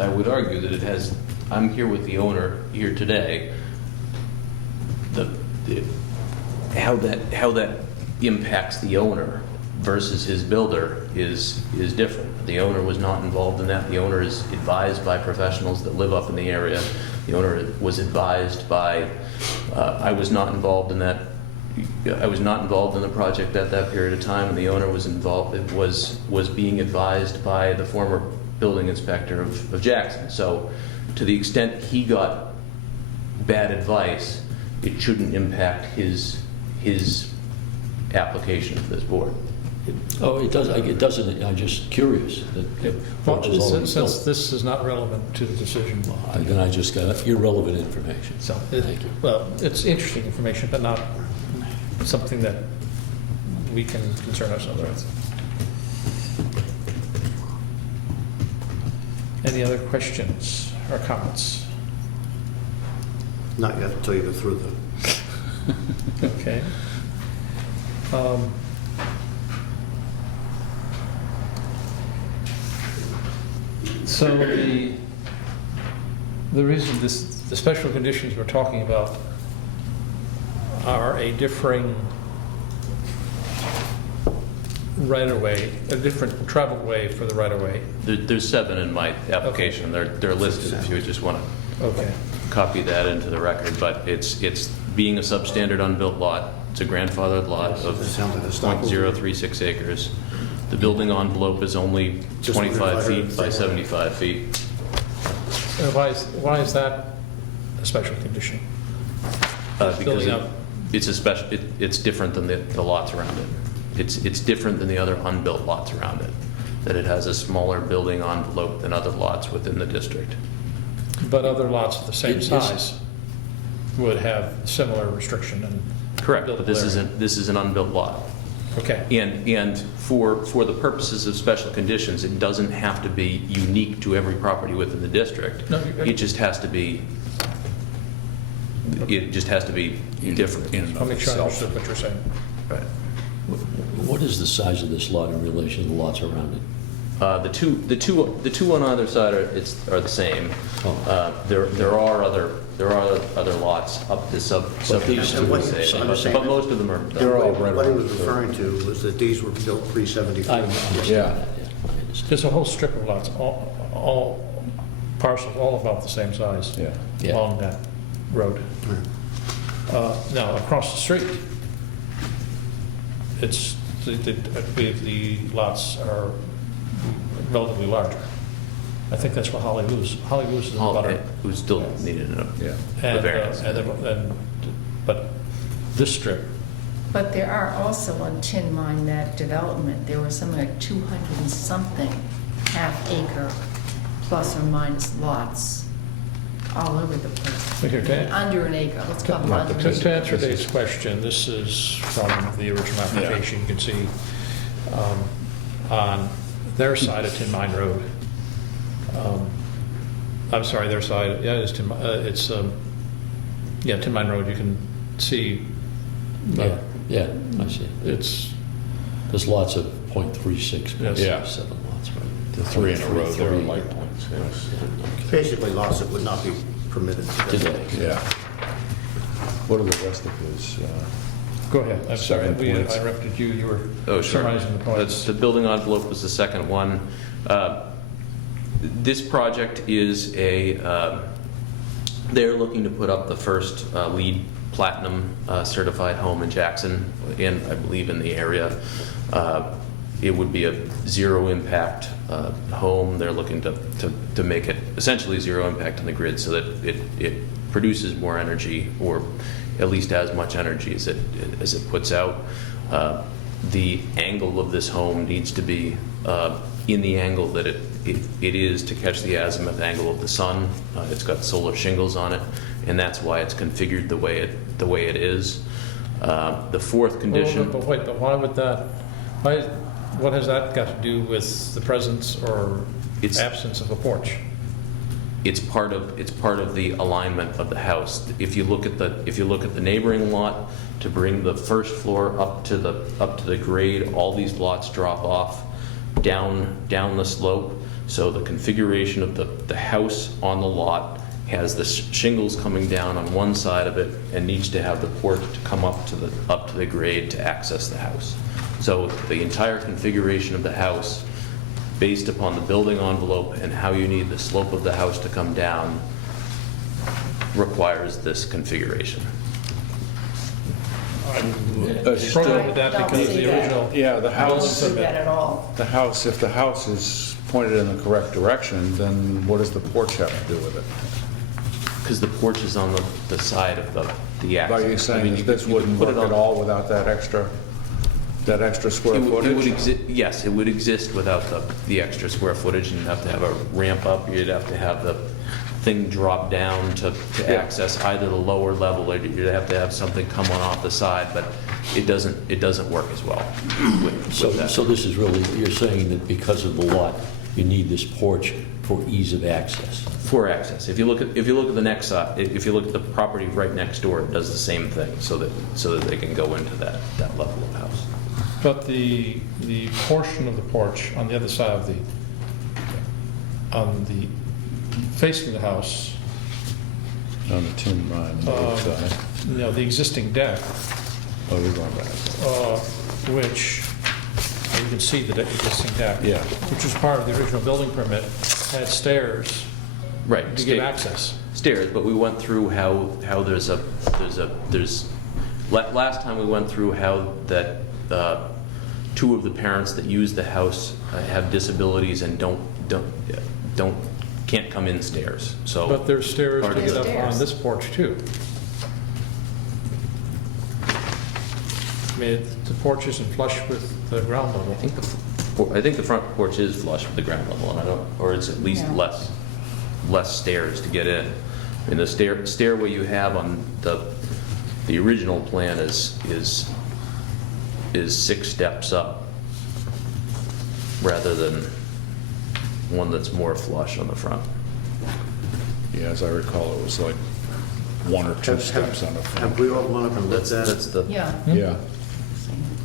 I would argue that it has, I'm here with the owner here today. How that impacts the owner versus his builder is different. The owner was not involved in that. The owner is advised by professionals that live up in the area. The owner was advised by, I was not involved in that. I was not involved in the project at that period of time, and the owner was involved, was being advised by the former building inspector of Jackson. So to the extent he got bad advice, it shouldn't impact his application to this board. Oh, it doesn't, I'm just curious. Well, since this is not relevant to the decision, Then I just got irrelevant information. so, Thank you. well, it's interesting information, but not something that we can concern ourselves with. Any other questions or comments? Not yet, until you go through them. Okay. So the reason the special conditions we're talking about are a differing right-of-way, a different travel way for the right-of-way. There's 7 in my application. They're listed if you just want to Okay. copy that into the record, but it's being a substandard unbuilt lot. It's a grandfathered lot of It sounds like a stop. .036 acres. The building envelope is only Just 25 wondered if I heard feet by the same way. 75 feet. Why is that a special condition? Because Building up. it's a special, it's different than the lots around it. It's different than the other unbuilt lots around it, that it has a smaller building envelope than other lots within the district. But other lots of the same It's- size would have similar restriction and. Correct, but this buildable area. is an unbuilt lot. Okay. And for the purposes of special conditions, it doesn't have to be unique to every property within the district. No, It just has to be, different. I'll make sure I understood what you're saying. Right. What is the size of this lot in relation to the lots around it? The two on either side are the same. Oh. There are other lots up the these two are the same. but most of them are. They're all right What he around was the curve. referring to was that these were built I pre-74. understand Yeah. that, yeah, I understand. There's a whole strip of lots, all parcels, all about the same size. Yeah. Yeah. Along that road. Now, across the street, it's, the lots are relatively larger. I think that's what Holly Lewis is in the butter. Who still needed Yeah. a variance. But this strip, But there are also on Tin Mine, that development, there were something like 200 and something half-acre plus or minus lots all over the place. Here, Dan. Under an acre, let's call them under an To acre. answer Dave's question, this is from the original application. You can see on their side of Tin Mine Road, I'm sorry, their side, yeah, it's Tin Mine Road, you can see. Yeah, I see. It's, There's lots of .36, Yes. Yeah. 0.37 lots, right? The 3 in a row, there are 3. light points, yes. Basically lots that would not be permitted today. Today. Yeah. What are the rest of his, go ahead, I'm sorry, 7 I points. interrupted you, you were Oh, sure. summarizing the points. That's, the building envelope was the second one. This project is they're looking to put up the first LEED Platinum certified home in Jackson, and I believe in the area. It would be a zero impact home. They're looking to make it essentially zero impact on the grid so that it produces more energy, or at least as much energy as it puts out. The angle of this home needs to be in the angle that it is to catch the azimuth angle of the sun. It's got solar shingles on it, and that's why it's configured the way it is. The fourth condition. But wait, but why would that, what has that got to do with the presence or absence of a porch? It's part of the alignment of the house. If you look at the neighboring lot, to bring the first floor up to the grade, all these lots drop off down the slope. So the configuration of the house on the lot has the shingles coming down on one side of it and needs to have the porch to come up to the grade to access the house. So the entire configuration of the house, based upon the building envelope and how you need the slope of the house to come down, requires this configuration. I'm struggling with that I don't because see the that. original. yeah, the I don't house, see that at all. if the house is pointed in the correct direction, then what does the porch have to do with it? Because the porch is on the side of the access. Are you saying you that this could- you could wouldn't put work it at on- all without that extra square It would footage? yes, it would exist without the extra square footage, and you'd have to have a ramp up, you'd have to have the thing drop down to Yeah. access either the lower level, or you'd have to have something come on off the side, but it doesn't work as well with that. So this is really, you're saying that because of the lot, you need this porch for ease of access? For access. If you look at the next side, if you look at the property right next door, it does the same thing, so that they can go into that level of house. But the portion of the porch on the other side of on the facing the house, On the tin mine, the other side. the existing deck, Oh, you're going back. which, you can see the existing deck. Yeah. Which was part of the original building permit, had stairs Right. to give access. Stairs, but we went through how there's last time we went through how that two of the parents that use the house have disabilities and can't come in stairs. So But there's stairs to Pardon? get up Stairs. on this porch too. I mean, the porch isn't flush with the ground level. I think the front porch is flush with the ground level, and or it's at least Yeah. less stairs to get in. I mean, the stairway you have on the original plan is 6 steps up, rather than one that's more flush on the front. Yeah, as I recall, it was like 1 or 2 steps on the Have front. we all gone up and looked at That's it? the Yeah. Yeah,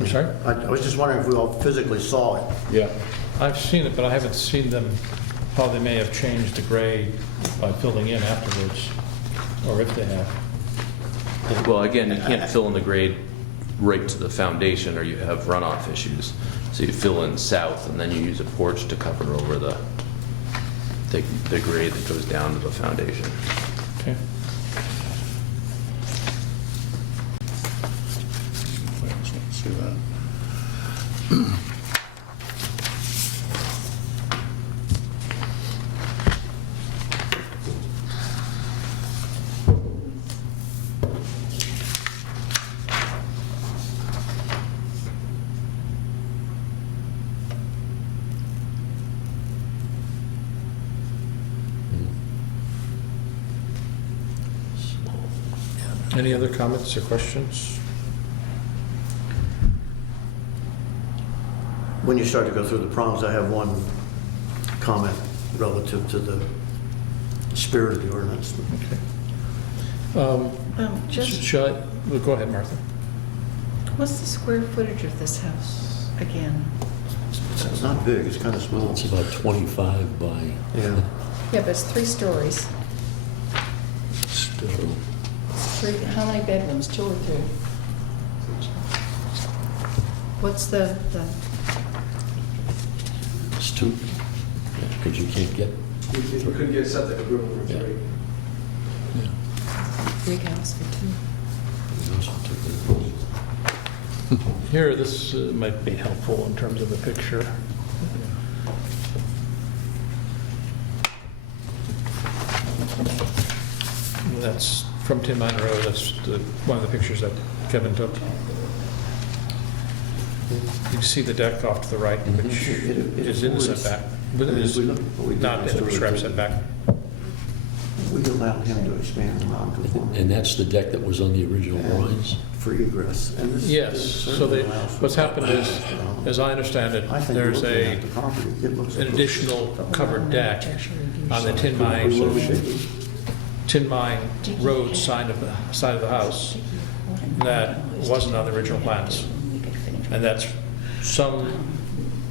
I'm sorry? I was just wondering if we all physically saw it. yeah. I've seen it, but I haven't seen them, how they may have changed the grade by filling in afterwards, or if they have. Well, again, you can't fill in the grade right to the foundation, or you have runoff issues. So you fill in south, and then you use a porch to cover over the grade that goes down to the foundation. Okay. I just want to see that. Any other comments or questions? When you start to go through the problems, I have one comment. relative to the spirit of the ordinance. Just, Shall I, well, go ahead, Martha. what's the square footage of this house again? It's not big, it's kind of small. It's about 25 by, Yeah. Yeah, but it's 3 stories. still, How many bedrooms, 2 or 3? What's the, it's two, because you can't get, We couldn't get septic approval for Yeah. 3. yeah. big house for 2? we also took it. Here, this might be helpful in terms of the picture. That's from Tin Mine Road, that's one of the pictures that Kevin took. You can see the deck off to the right, which It is in the affords- setback, but it is We look- we did not in the restore it. prescribed setback. We allowed him to expand the non-conforming. And that's the deck that was on the original drawings? For egress. And this- Yes, this so certainly they, allows for what's happened is, that. as I understand it, I think there's looking at the an property, it looks like- additional covered deck on the Tin What would Mine, it be? Tin Mine Road side of the house that wasn't on the original plans. And that's some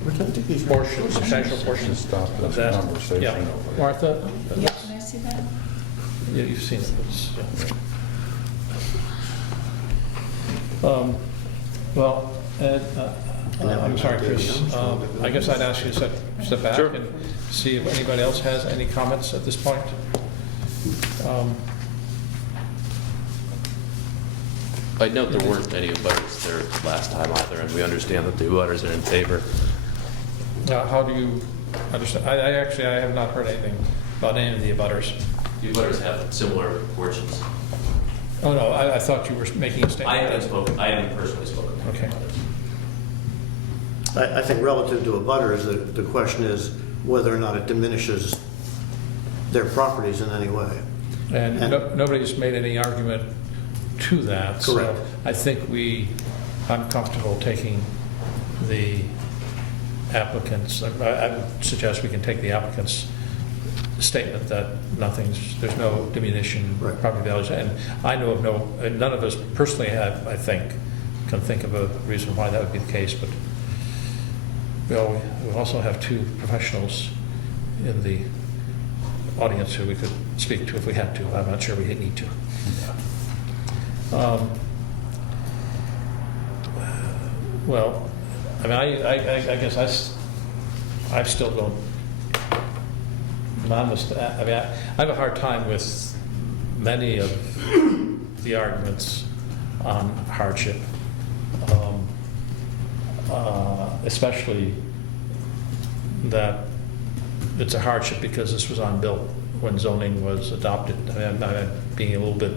Which I think he's- portion, substantial portion Stop of this that. conversation Yeah. over there. Martha? Yeah, can I see that? Yeah, you've seen it. It's, yeah. Well, Ed, I'm sorry, Chris. I guess I'd ask you to step back Sure. and see if anybody else has any comments at this point. I note there weren't any abutters there last time either, and we understand that the abutters are in favor. How do you understand? I have not heard anything about any of the abutters. The abutters have similar portions. Oh, no, I thought you were making a statement. I haven't personally spoken. to Okay. abutters. I think relative to abutters, the question is whether or not it diminishes their properties in any way. And nobody's made any argument to that. Correct. So I think I'm comfortable taking the applicants, I would suggest we can take the applicant's statement that there's no diminution in Right. property values. And I know of none of us personally have, I think, can think of a reason why that would be the case, but we also have 2 professionals in the audience who we could speak to if we had to. I'm not sure we need to. Well, I mean, I guess I still don't, I mean, I have a hard time with many of the arguments on hardship, especially that it's a hardship because this was unbuilt when zoning was adopted. I mean, I'm being a little bit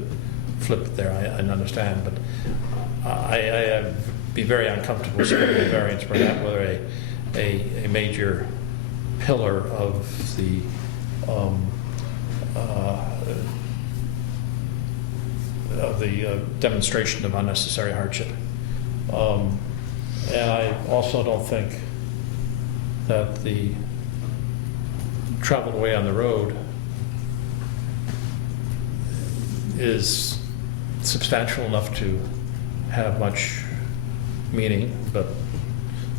flippant there, I understand, but I'd be very uncomfortable supporting a variance for that, whether a major pillar of the demonstration of unnecessary hardship. And I also don't think that the traveled way on the road is substantial enough to have much meaning, but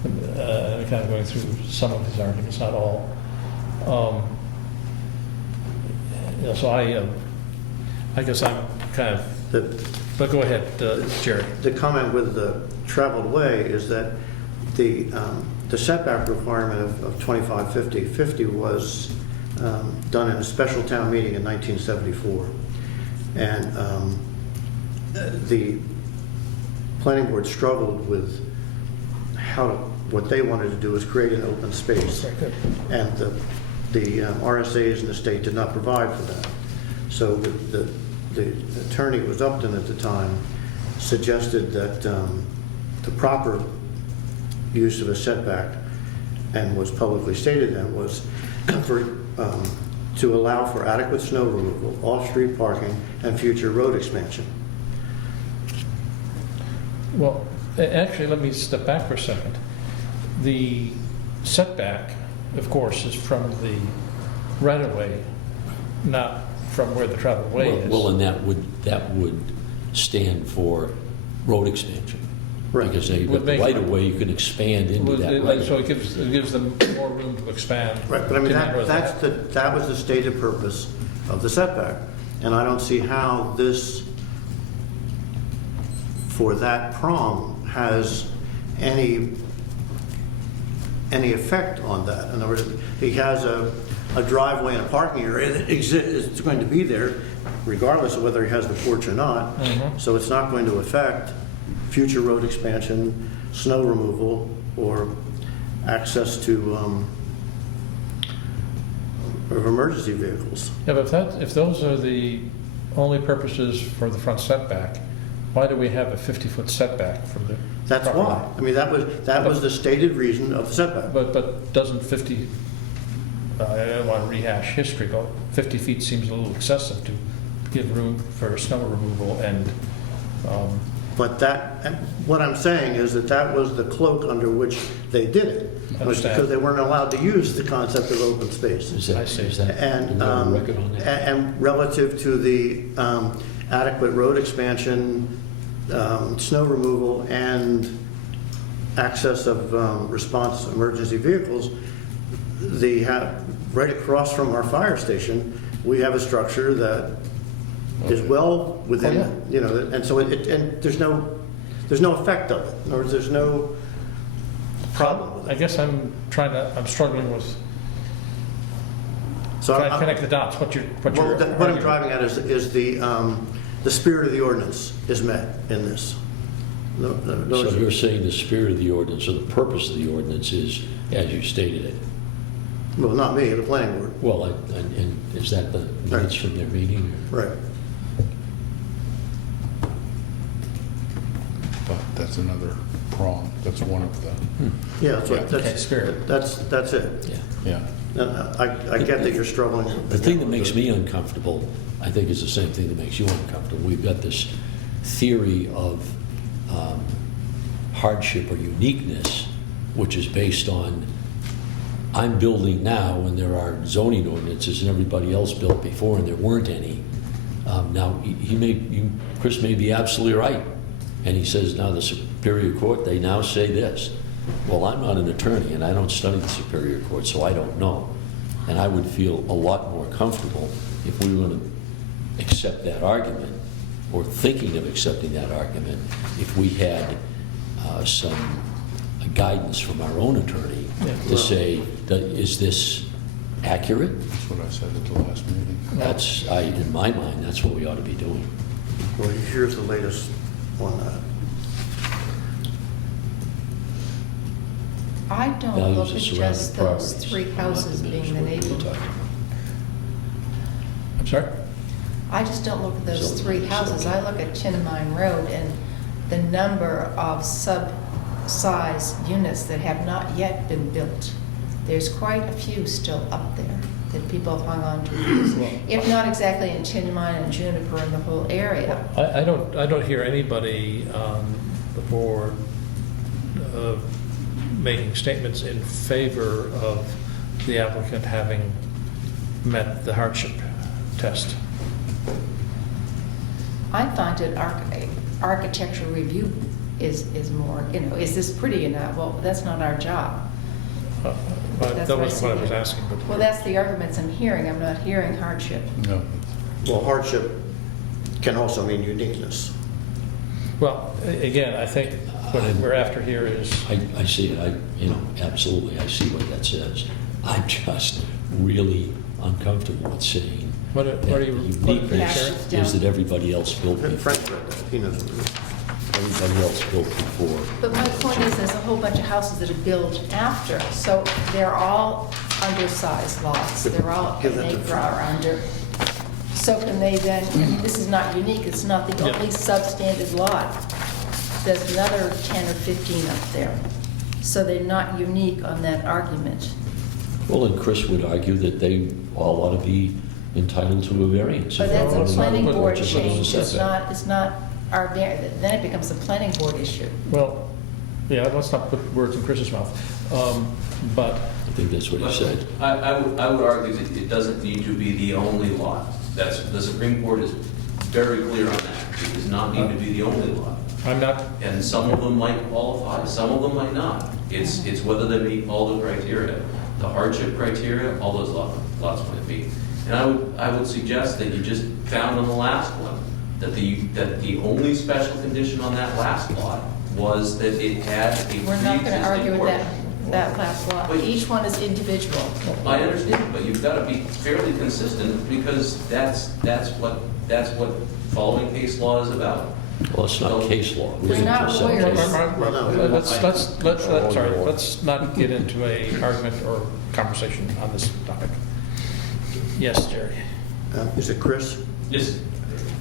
kind of going through some of his arguments, not all. So I guess I'm kind of, but go ahead, Jerry. The comment with the traveled way is that the setback requirement of 25, 50 was done in a special town meeting in 1974. And the planning board struggled with what they wanted to do was create an open space. And the RSAs in the state did not provide for that. So the attorney was Upton at the time suggested that the proper use of a setback, and was publicly stated then, was to allow for adequate snow removal, off-street parking, and future road expansion. Well, actually, let me step back for a second. The setback, of course, is from the right-of-way, not from where the traveled way is. Well, and that would stand for road expansion. Right. Because they've got Would the make- right-of-way, you can expand into that right. So it gives them more room to expand. Right, but I mean, to meet where they that was the stated purpose of the setback. And I don't see how this, for that prong, has any effect on that. In other words, he has a driveway and a parking area that is going to be there regardless of whether he has the porch or not. Mhm. So it's not going to affect future road expansion, snow removal, or access to, of emergency vehicles. Yeah, but if those are the only purposes for the front setback, why do we have a 50-foot setback from the That's property? why. I mean, that was the stated reason of the setback. But doesn't 50, I don't want to rehash history, but 50 feet seems a little excessive to give room for snow removal and, But what I'm saying is that was the cloak under which they did it. Was Understand. because they weren't allowed to use the concept of open space. Is that, I see. is that, And, is there a record on that? and relative to the adequate road expansion, snow removal, and access of response emergency vehicles, right across from our fire station, we have a structure that is well within, Oh, you know, and so and there's no effect of it. In other words, there's no problem with I it. guess I'm struggling with, So trying to connect the dots, what you're what I'm arguing. driving at is the spirit of the ordinance is met in this. So you're saying the spirit of the ordinance, or the purpose of the ordinance is, as you stated it? Well, not me, the planning board. Well, and is that the minutes from their meeting? Right. But that's another prong, that's one of the, Yeah, Okay, spirit. that's it. Yeah. yeah. I get that you're struggling. The thing that makes me uncomfortable, I think, is the same thing that makes you uncomfortable. We've got this theory of hardship or uniqueness, which is based on, I'm building now when there are zoning ordinances and everybody else built before and there weren't any. Now, Chris may be absolutely right. And he says, now the Superior Court, they now say this. Well, I'm not an attorney and I don't study the Superior Court, so I don't know. And I would feel a lot more comfortable if we were going to accept that argument, or thinking of accepting that argument, if we had some guidance from our own attorney to say, is this accurate? That's what I said at the last meeting. In my mind, that's what we ought to be doing. Well, here's the latest on that. I don't Values look of at surrounding just those properties. three houses being the What we're neighborhood. talking about. I'm sorry? I just don't look at those So- three houses. I look at Chin Mine Road and the number of sub-size units that have not yet been built. There's quite a few still up there that people have hung on to. If not exactly in Chin Mine and Juniper and the whole area. I don't hear anybody on the board making statements in favor of the applicant having met the hardship test. I find it architectural review is more, is this pretty enough? Well, that's not our job. But That's that what I was what I see was here. asking. but- Well, that's the arguments I'm hearing. I'm not hearing hardship. No. Well, hardship can also mean uniqueness. Well, again, I think what we're after here is, I see it, absolutely, I see what that says. I'm just really uncomfortable with saying what that are the you? uniqueness Yeah. is that everybody else built And before. Frank read that, he knows what it is. Everybody else built before. But my point is, there's a whole bunch of houses that are built after, so they're all undersized lots. They're all Give an that to acre or under. So can they then, this is not unique, it's not the Yeah. only substandard lot. There's another 10 or 15 up there. So they're not unique on that argument. Well, and Chris would argue that they all ought to be entitled to a variance. But if that's they a want to planning put board what you put on the change, it's setback. not our, then it becomes a planning board issue. Well, yeah, let's not put words in Chris's mouth. But think that's what he said. I would argue that it doesn't need to be the only lot. That's, the Supreme Court is very clear on that. It does not need to be the only lot. I'm not, And some of them might qualify, some of them might not. It's whether they meet all the criteria. The hardship criteria, all those lots might meet. And I would suggest that you just found on the last one, that the only special condition on that last lot was that it had a pre-existing We're not going to argue with porch. that last lot. Each one is individual. I understand, but you've got to be fairly consistent, because that's what following case law is about. Well, it's not case law. We We're didn't not just say lawyers. case law. Well, no. let's not get into a argument or conversation on this topic. Yes, Jerry? Is it Chris? Yes.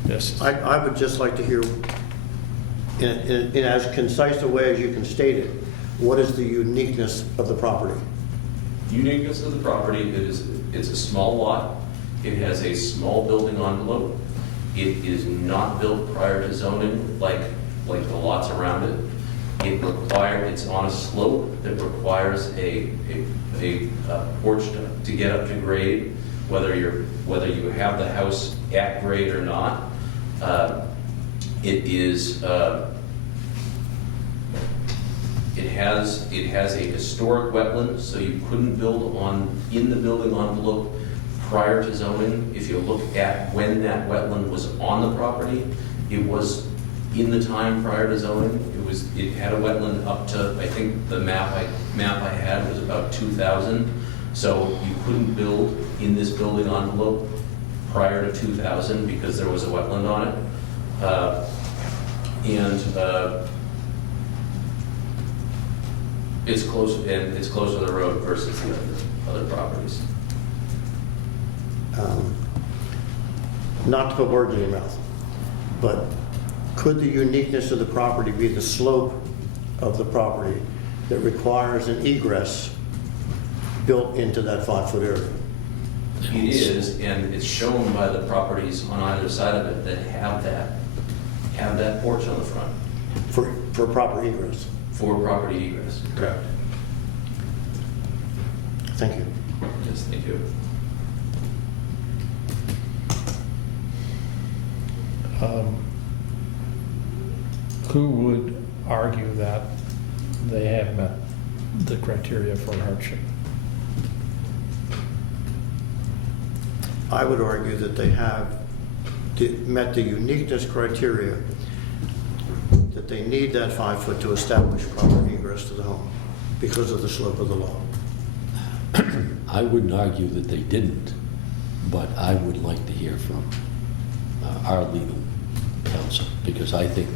Yes. I would just like to hear, in as concise a way as you can state it, what is the uniqueness of the property? Uniqueness of the property, it's a small lot. It has a small building envelope. It is not built prior to zoning like the lots around it. It's on a slope that requires a porch to get up to grade, whether you have the house at grade or not. It has a historic wetland, so you couldn't build in the building envelope prior to zoning. If you look at when that wetland was on the property, it was in the time prior to zoning. It had a wetland up to, I think the map I had was about 2000. So you couldn't build in this building envelope prior to 2000 because there was a wetland on it. It's close to the road versus the other properties. Not to put words in your mouth, but could the uniqueness of the property be the slope of the property that requires an egress built into that 5-foot area? It is, and it's shown by the properties on either side of it that have that porch on the front For proper egress? for property egress. Correct. Thank you. Yes, thank you. Who would argue that they have met the criteria for hardship? I would argue that they have met the uniqueness criteria, that they need that 5-foot to establish proper egress to the home because of the slope of the law. I wouldn't argue that they didn't, but I would like to hear from our legal counsel, because I think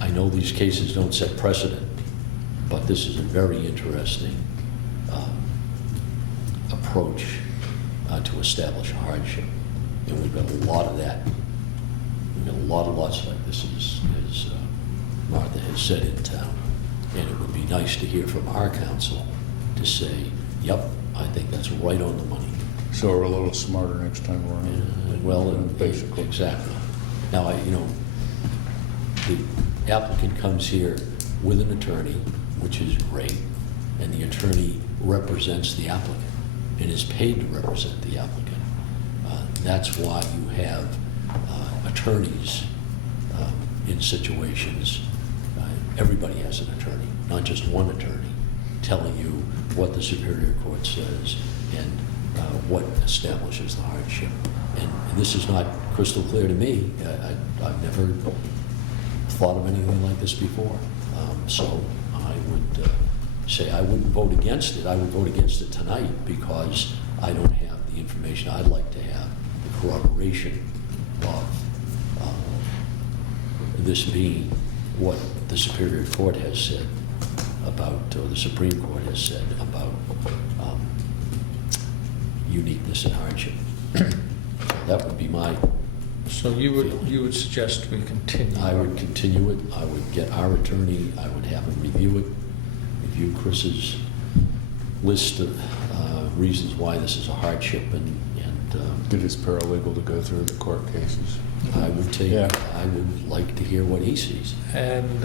I know these cases don't set precedent, but this is a very interesting approach to establish hardship. And we've got a lot of that. We've got a lot of lots like this, as Martha has said, in town. And it would be nice to hear from our counsel to say, yep, I think that's right on the money. So we're a little smarter next time around. Well, Basically. exactly. Now, the applicant comes here with an attorney, which is great, and the attorney represents the applicant and is paid to represent the applicant. That's why you have attorneys in situations. Everybody has an attorney, not just one attorney, telling you what the Superior Court says and what establishes the hardship. And this is not crystal clear to me. I've never thought of anything like this before. So I would say I wouldn't vote against it. I would vote against it tonight because I don't have the information. I'd like to have the corroboration of this being what the Superior Court has said about, or the Supreme Court has said about uniqueness and hardship. That would be my So you would suggest we continue? I would continue it. I would get our attorney. I would have him review it, review Chris's list of reasons why this is a hardship, and Get his paralegal to go through the court cases. I would take. Yeah. I would like to hear what he sees. And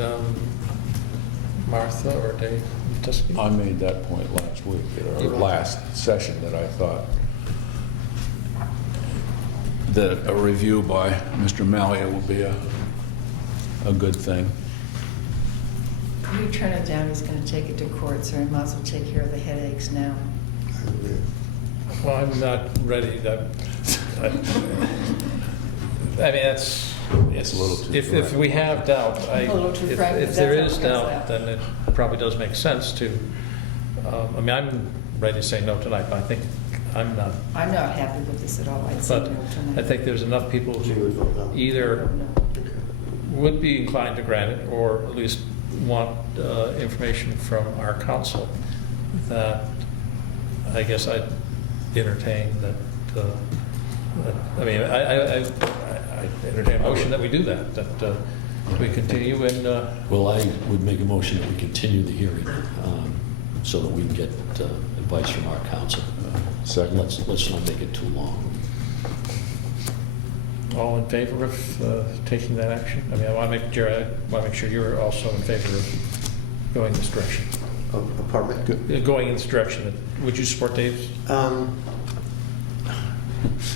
Martha or Dave Tusky? I made that point last week, at our last session, that I thought that a review by Mr. Malia would be a good thing. If you turn it down, he's going to take it to court, so he might as well take care of the headaches now. Well, I'm not ready to, I mean, that's, It's a little too if frank. we have doubt, A little too frank, if but there that's is how it doubt, comes then it probably does make sense to, I mean, I'm ready to say no tonight, but I think I'm not. I'm not happy with this at all. I'd say But no tonight. I think there's enough people So you would who vote no? either No. would be inclined to grant it, or at least want information from our council, that I guess I'd entertain that, I mean, I entertain a motion that we do that we continue and, Well, I would make a motion that we continue the hearing so that we can get advice from our council. Second. Let's not make it too long. all in favor of taking that action? I mean, I want to make, Jerry, I want to make sure you're also in favor of going this direction. Apartment? Going in this direction. Would you support Dave's?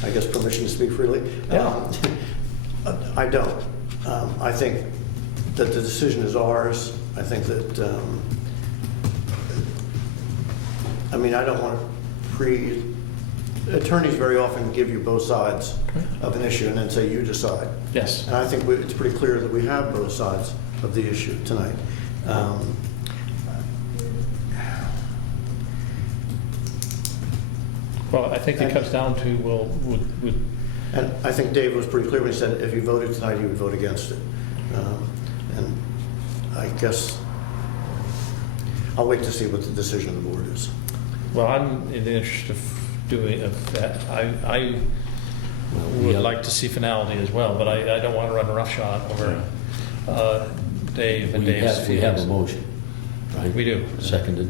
I guess permission to speak freely? Yeah. I don't. I think that the decision is ours. I think that, I mean, I don't want to attorneys very often give you both sides of an issue and then say, you decide. Yes. And I think it's pretty clear that we have both sides of the issue tonight. Well, I think it comes down to, well, would And I think Dave was pretty clear when he said if he voted tonight, he would vote against it. And I guess I'll wait to see what the decision of the board is. well, I'm in the interest of doing, of that. I Well, we would have- like to see finality as well, but I don't want to run a roughshod over Dave and We Dave's have a feelings. motion, right? We do. Seconded?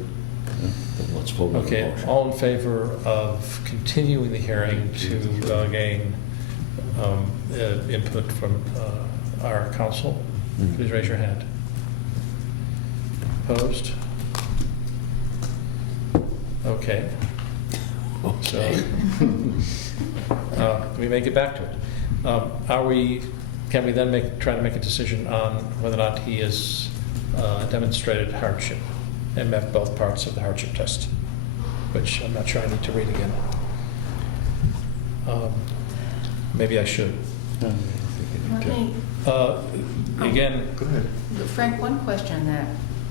Then let's vote on the Okay, motion. all in favor of continuing the hearing to gain input from our council? Mhm. Please raise your hand. Opposed? Okay. Okay. We may get back to it. Can we then try to make a decision on whether or not he has demonstrated hardship and met both parts of the hardship test, which I'm not sure I need to read again. Maybe I should. Let me, Again, Go ahead. Frank, one question on that.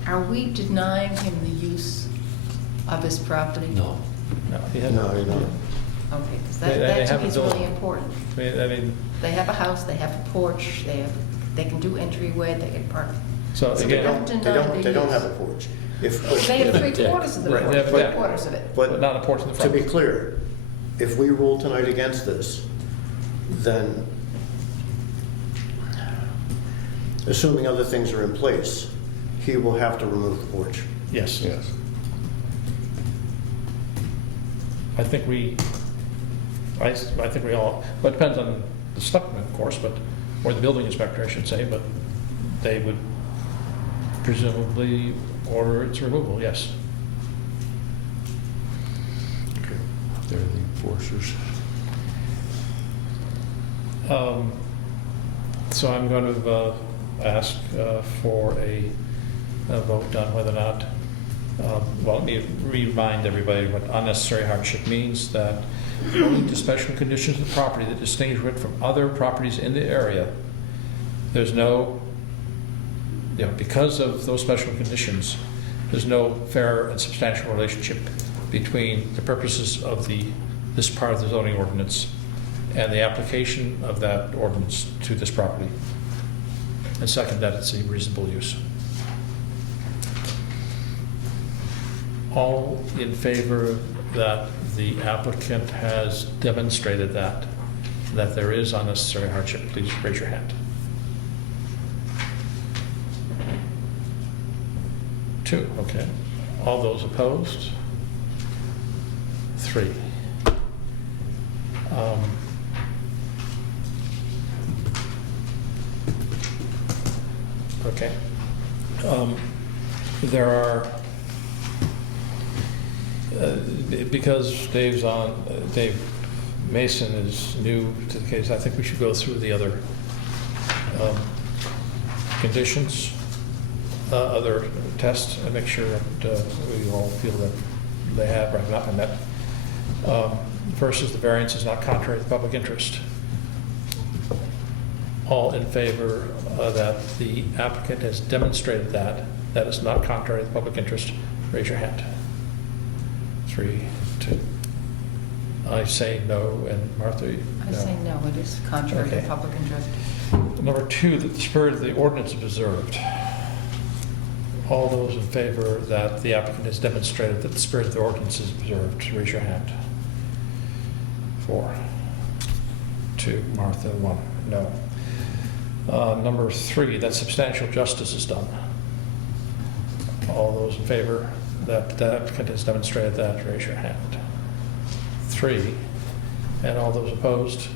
Are we denying him the use of his property? No. no, he hasn't. No, you don't. Okay, because They that to have me a is building. really important. I mean, They have a house, they have a porch, they can do entryway, they can park. so So they again, don't, they don't have a use. porch. If, They have Yeah. 3/4 of the Right. porch, They have a deck. 3/4 of it. but not a porch in the to front. be clear, if we rule tonight against this, then assuming other things are in place, he will have to remove the porch. Yes. Yes. I think we all, but it depends on the selectmen, of course, but, or the building inspector, I should say, but they would presumably order its removal, yes. They're the enforcers. So I'm going to ask for a vote on whether or not, well, let me remind everybody what unnecessary hardship means, that owing to special conditions of the property that distinguish it from other properties in the area, there's no, because of those special conditions, there's no fair and substantial relationship between the purposes of this part of the zoning ordinance and the application of that ordinance to this property. And second, that it's a reasonable use. All in favor that the applicant has demonstrated that there is unnecessary hardship, please raise your hand. 2, okay. All those opposed? 3. Okay. There are, because Dave Mason is new to the case, I think we should go through the other conditions, other tests, and make sure that we all feel that they have or have not been met. First is the variance is not contrary to the public interest. All in favor that the applicant has demonstrated that is not contrary to the public interest, raise your hand. 3, 2. I say no, and Martha, no. I say no, it is contrary to Okay. public interest. Number 2, that the spirit of the ordinance is preserved. All those in favor that the applicant has demonstrated that the spirit of the ordinance is preserved, raise your hand. 4, 2, Martha, 1, no. Number 3, that substantial justice is done. All those in favor that the applicant has demonstrated that, raise your hand. 3, and all those opposed?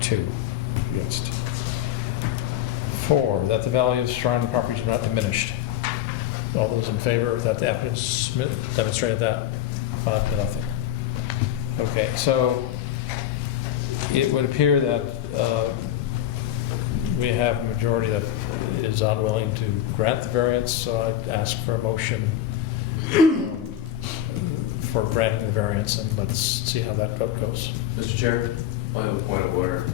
2 against. 4, that the value of surrounding properties are not diminished. All those in favor that the applicant has demonstrated that, 5 to nothing. Okay, so it would appear that we have a majority that is unwilling to grant the variance, so I'd ask for a motion for granting the variance, and let's see how that vote goes. Mr. Chair, I have a point of order.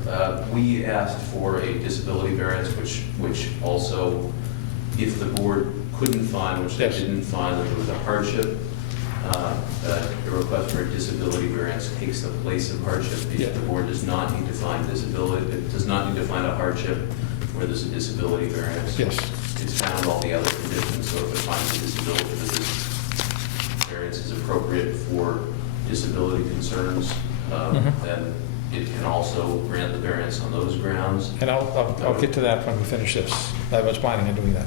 We asked for a disability variance, which also, if the board couldn't find, which they Yes. didn't find, that there was a hardship, a request for a disability variance takes the place of hardship. Yeah. The board does not need to find disability, it does not need to find a hardship where there's a disability variance. Yes. It's found all the other conditions, so if it finds a disability, this variance is appropriate for disability concerns, then it can also grant the variance on those grounds. And I'll get to that when we finish this. I was planning on doing that.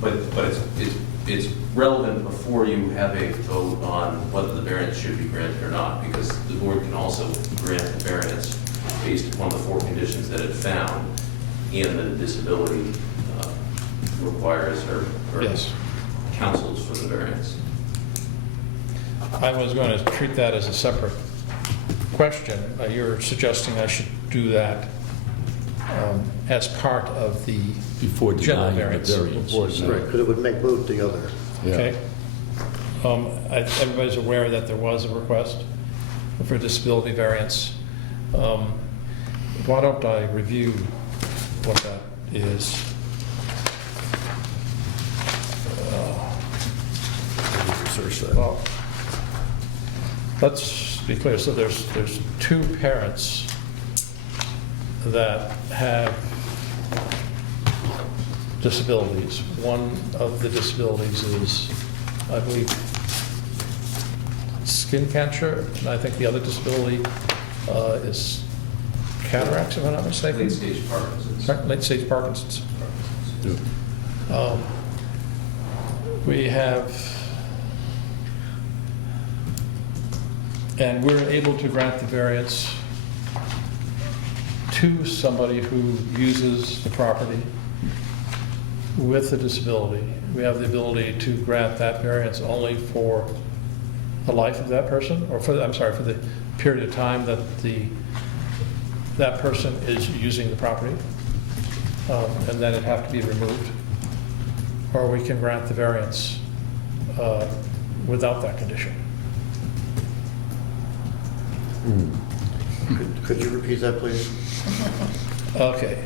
But it's relevant before you have a vote on whether the variance should be granted or not, because the board can also grant the variance based upon the 4 conditions that it found, and the disability requires or Yes. counsels for the variance. I was going to treat that as a separate question. You're suggesting I should do that as part of the Before general denying the variance. variance. Right, because it would make moot the other. Okay. Everybody's aware that there was a request for disability variance. Why don't I review what that is? Research that. Well, let's be clear. So there's 2 parents that have disabilities. One of the disabilities is, I believe, skin cancer, and I think the other disability is cataracts, if I'm not mistaken. Late stage Parkinson's. Late stage Parkinson's. We have, and we're able to grant the variance to somebody who uses the property with a disability. We have the ability to grant that variance only for the life of that person, or for the period of time that that person is using the property, and then it'd have to be removed. Or we can grant the variance without that condition. Could you repeat that, please? Okay.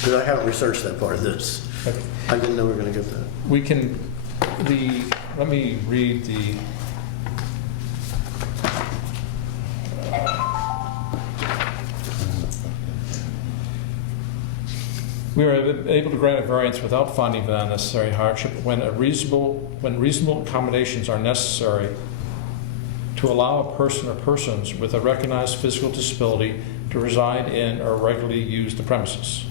Because I haven't researched that part of this. Okay. I didn't know we were going to get that. We can, let me read the, we are able to grant a variance without finding of unnecessary hardship when reasonable accommodations are necessary to allow a person or persons with a recognized physical disability to reside in or regularly use the premises.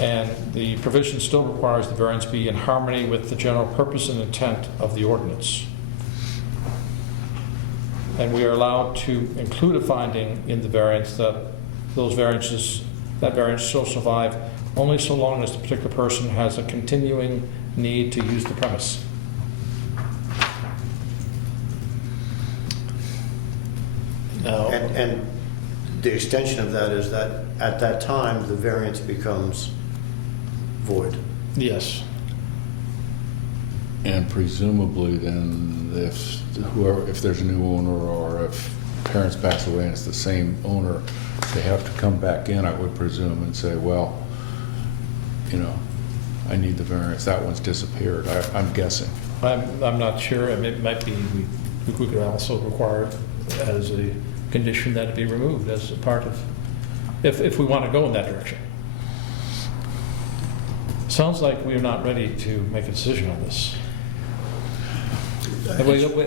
And the provision still requires the variance be in harmony with the general purpose and intent of the ordinance. And we are allowed to include a finding in the variance that those variances that variance shall survive only so long as the particular person has a continuing need to use the premise. Now, And the extension of that is that at that time, the variance becomes void. yes, And presumably then, if there's a new owner, or if parents pass away and it's the same owner, they have to come back in, I would presume, and say, well, I need the variance, that one's disappeared, I'm guessing. I'm not sure. I mean, it might be, we could also require as a condition that it be removed as a part of, if we want to go in that direction. Sounds like we're not ready to make a decision on this.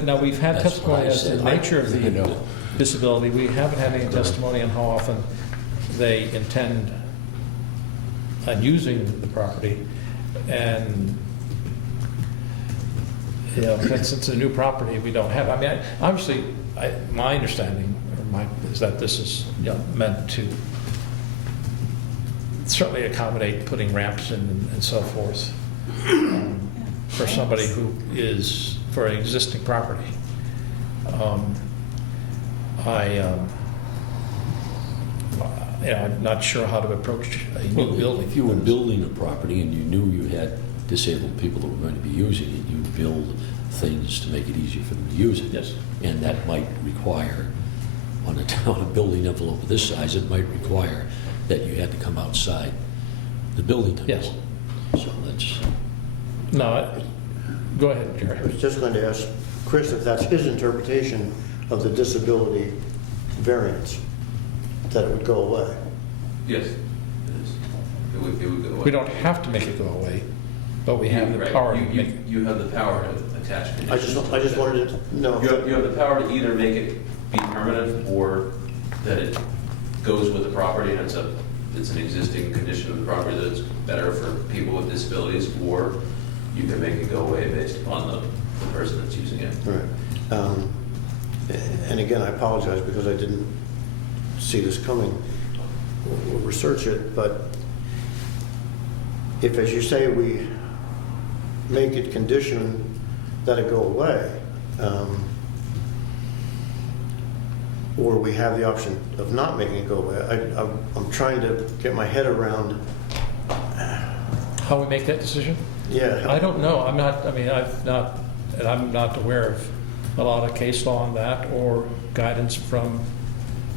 Now, we've had That's what testimony I as to the said. nature of the disability. We haven't had any testimony on how often they intend on using the property. And, since it's a new property, we don't have, I mean, obviously, my understanding is that this is meant to certainly accommodate putting ramps in and so forth for somebody who is, for an existing property. I'm not sure how to approach a new Well, building. if you were building a property and you knew you had disabled people that were going to be using it, you'd build things to make it easier for them to use it. Yes. And that might require, on a building envelope of this size, it might require that you had to come outside the building envelope. Yes. So that's, No, go ahead, I Jerry. was just going to ask Chris if that's his interpretation of the disability variance, that it would go away. Yes, it is. It would go away. We don't have to make it go away, but we have the Right. power to You- make it. You have the power to attach conditions. I just wanted to know. You have the power to either make it be permanent, or that it goes with the property and it's an existing condition of the property that's better for people with disabilities, or you can make it go away based upon the person that's using it. Right. And again, I apologize because I didn't see this coming or research it, but if, as you say, we make it condition that it go away, or we have the option of not making it go away, I'm trying to get my head around, How we make that decision? yeah. I don't know. I'm not aware of a lot of case law on that or guidance from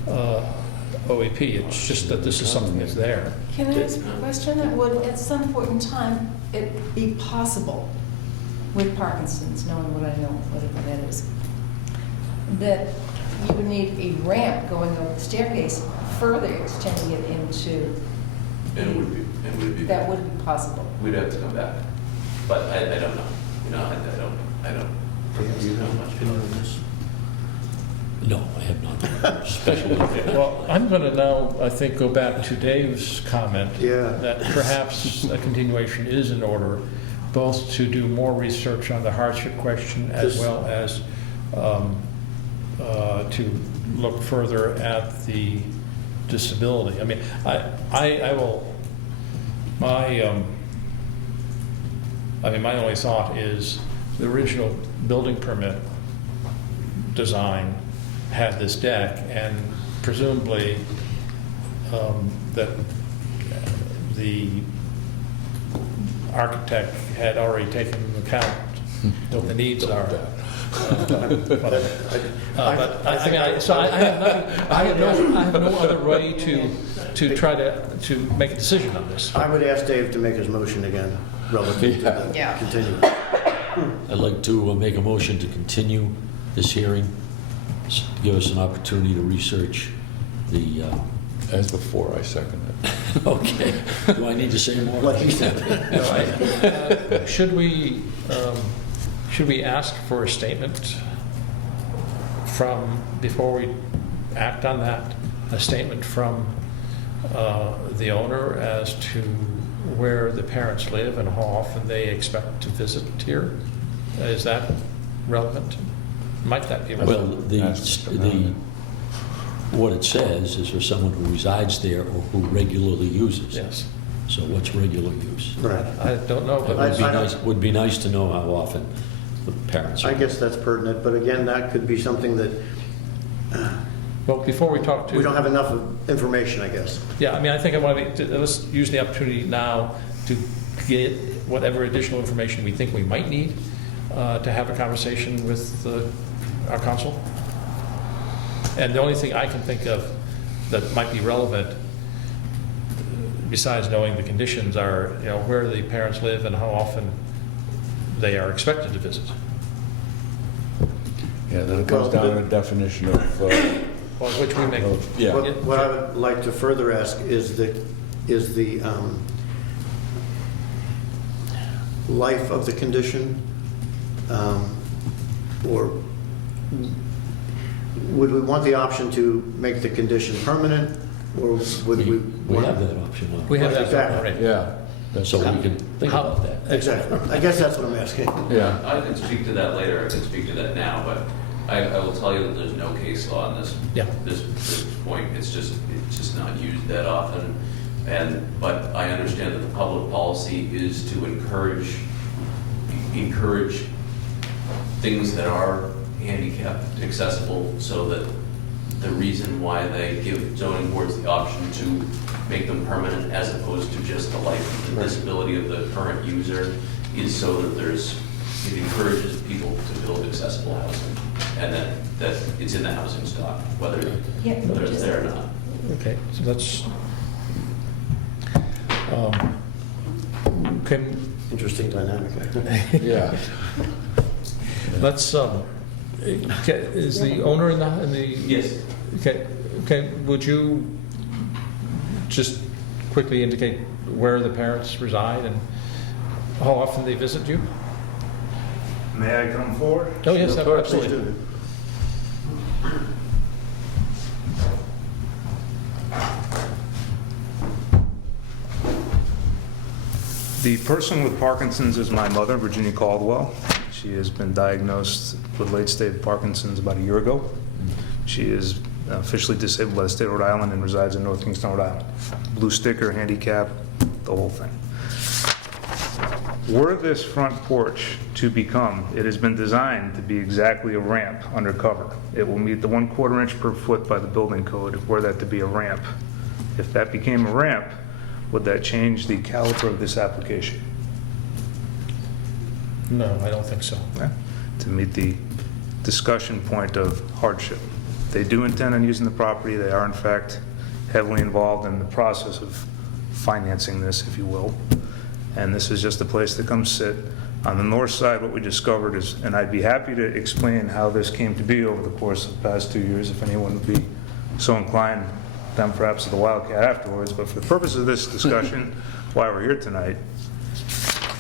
OEP. It's just that this is something that's there. Can I ask a question? Would, at some point in time, it be possible with Parkinson's, knowing what I know, whatever that is, that you would need a ramp going over the staircase, further extending it into, And it would be. that would be possible? We'd have to come back, but I don't know. I don't. Do you have much opinion on this? no, I have not. Especially, Well, I'm going to now, I think, go back to Dave's comment Yeah. that perhaps a continuation is in order, both to do more research on the hardship question as This- well as to look further at the disability. I mean, I will, my only thought is the original building permit design had this deck, and presumably that the architect had already taken into account what the needs are. But I have no other way to try to make a decision on this. I would ask Dave to make his motion again relative to the Yeah. continuance. I'd like to make a motion to continue this hearing, to give us an opportunity to research the, As before, I second it. okay. Do I need to say more? What he said. Should we ask for a statement from, before we act on that, a statement from the owner as to where the parents live and how often they expect to visit here? Is that relevant? Might that be Well, relevant? what it says is for someone who resides there or who regularly uses. Yes. So what's regular use? Right. I don't know, It but would be I- nice, would be nice to know how often the parents are. I guess that's pertinent, but again, that could be something that well, before we talk to... we don't have enough of information, I guess. Yeah, I mean, I think I want to, let's use the opportunity now to get whatever additional information we think we might need to have a conversation with our council. And the only thing I can think of that might be relevant, besides knowing the conditions, are, you know, where the parents live and how often they are expected to visit. Yeah, then it comes down to the definition of, Well, which we make. yeah. What I would like to further ask is the life of the condition, or would we want the option to make the condition permanent, or would we? We have that option now. We have that Exactly. already. Yeah. that's- So we can think How- about that. Exactly. I guess that's what I'm asking. Yeah. I can speak to that later, I can speak to that now, but I will tell you that there's no case law on this. Yeah. This point, it's just not used that often. But I understand that the public policy is to encourage things that are handicap accessible, so that the reason why they give zoning boards the option to make them permanent as opposed to just the life and disability of the current user is so that it encourages people to build accessible housing, and that it's in the housing stock, whether it's there or not. Okay, so that's, can, Interesting dynamic. Yeah. let's, is the owner in the? Yes. Okay, would you just quickly indicate where the parents reside and how often they visit you? May I come forward? Oh, yes, Please absolutely. do. The person with Parkinson's is my mother, Virginia Caldwell. She has been diagnosed with late-stage Parkinson's about a year ago. She is officially disabled by the state of Rhode Island and resides in North Kingston, Rhode Island. Blue sticker, handicap, the whole thing. Were this front porch to become, it has been designed to be exactly a ramp under cover. It will meet the 1/4 inch per foot by the building code, were that to be a ramp. If that became a ramp, would that change the caliber of this application? No, I don't think so. To meet the discussion point of hardship. They do intend on using the property. They are in fact heavily involved in the process of financing this, if you will. And this is just a place to come sit. On the north side, what we discovered is, and I'd be happy to explain how this came to be over the course of the past 2 years, if anyone would be so inclined, then perhaps at the Wildcat afterwards, but for the purpose of this discussion, why we're here tonight,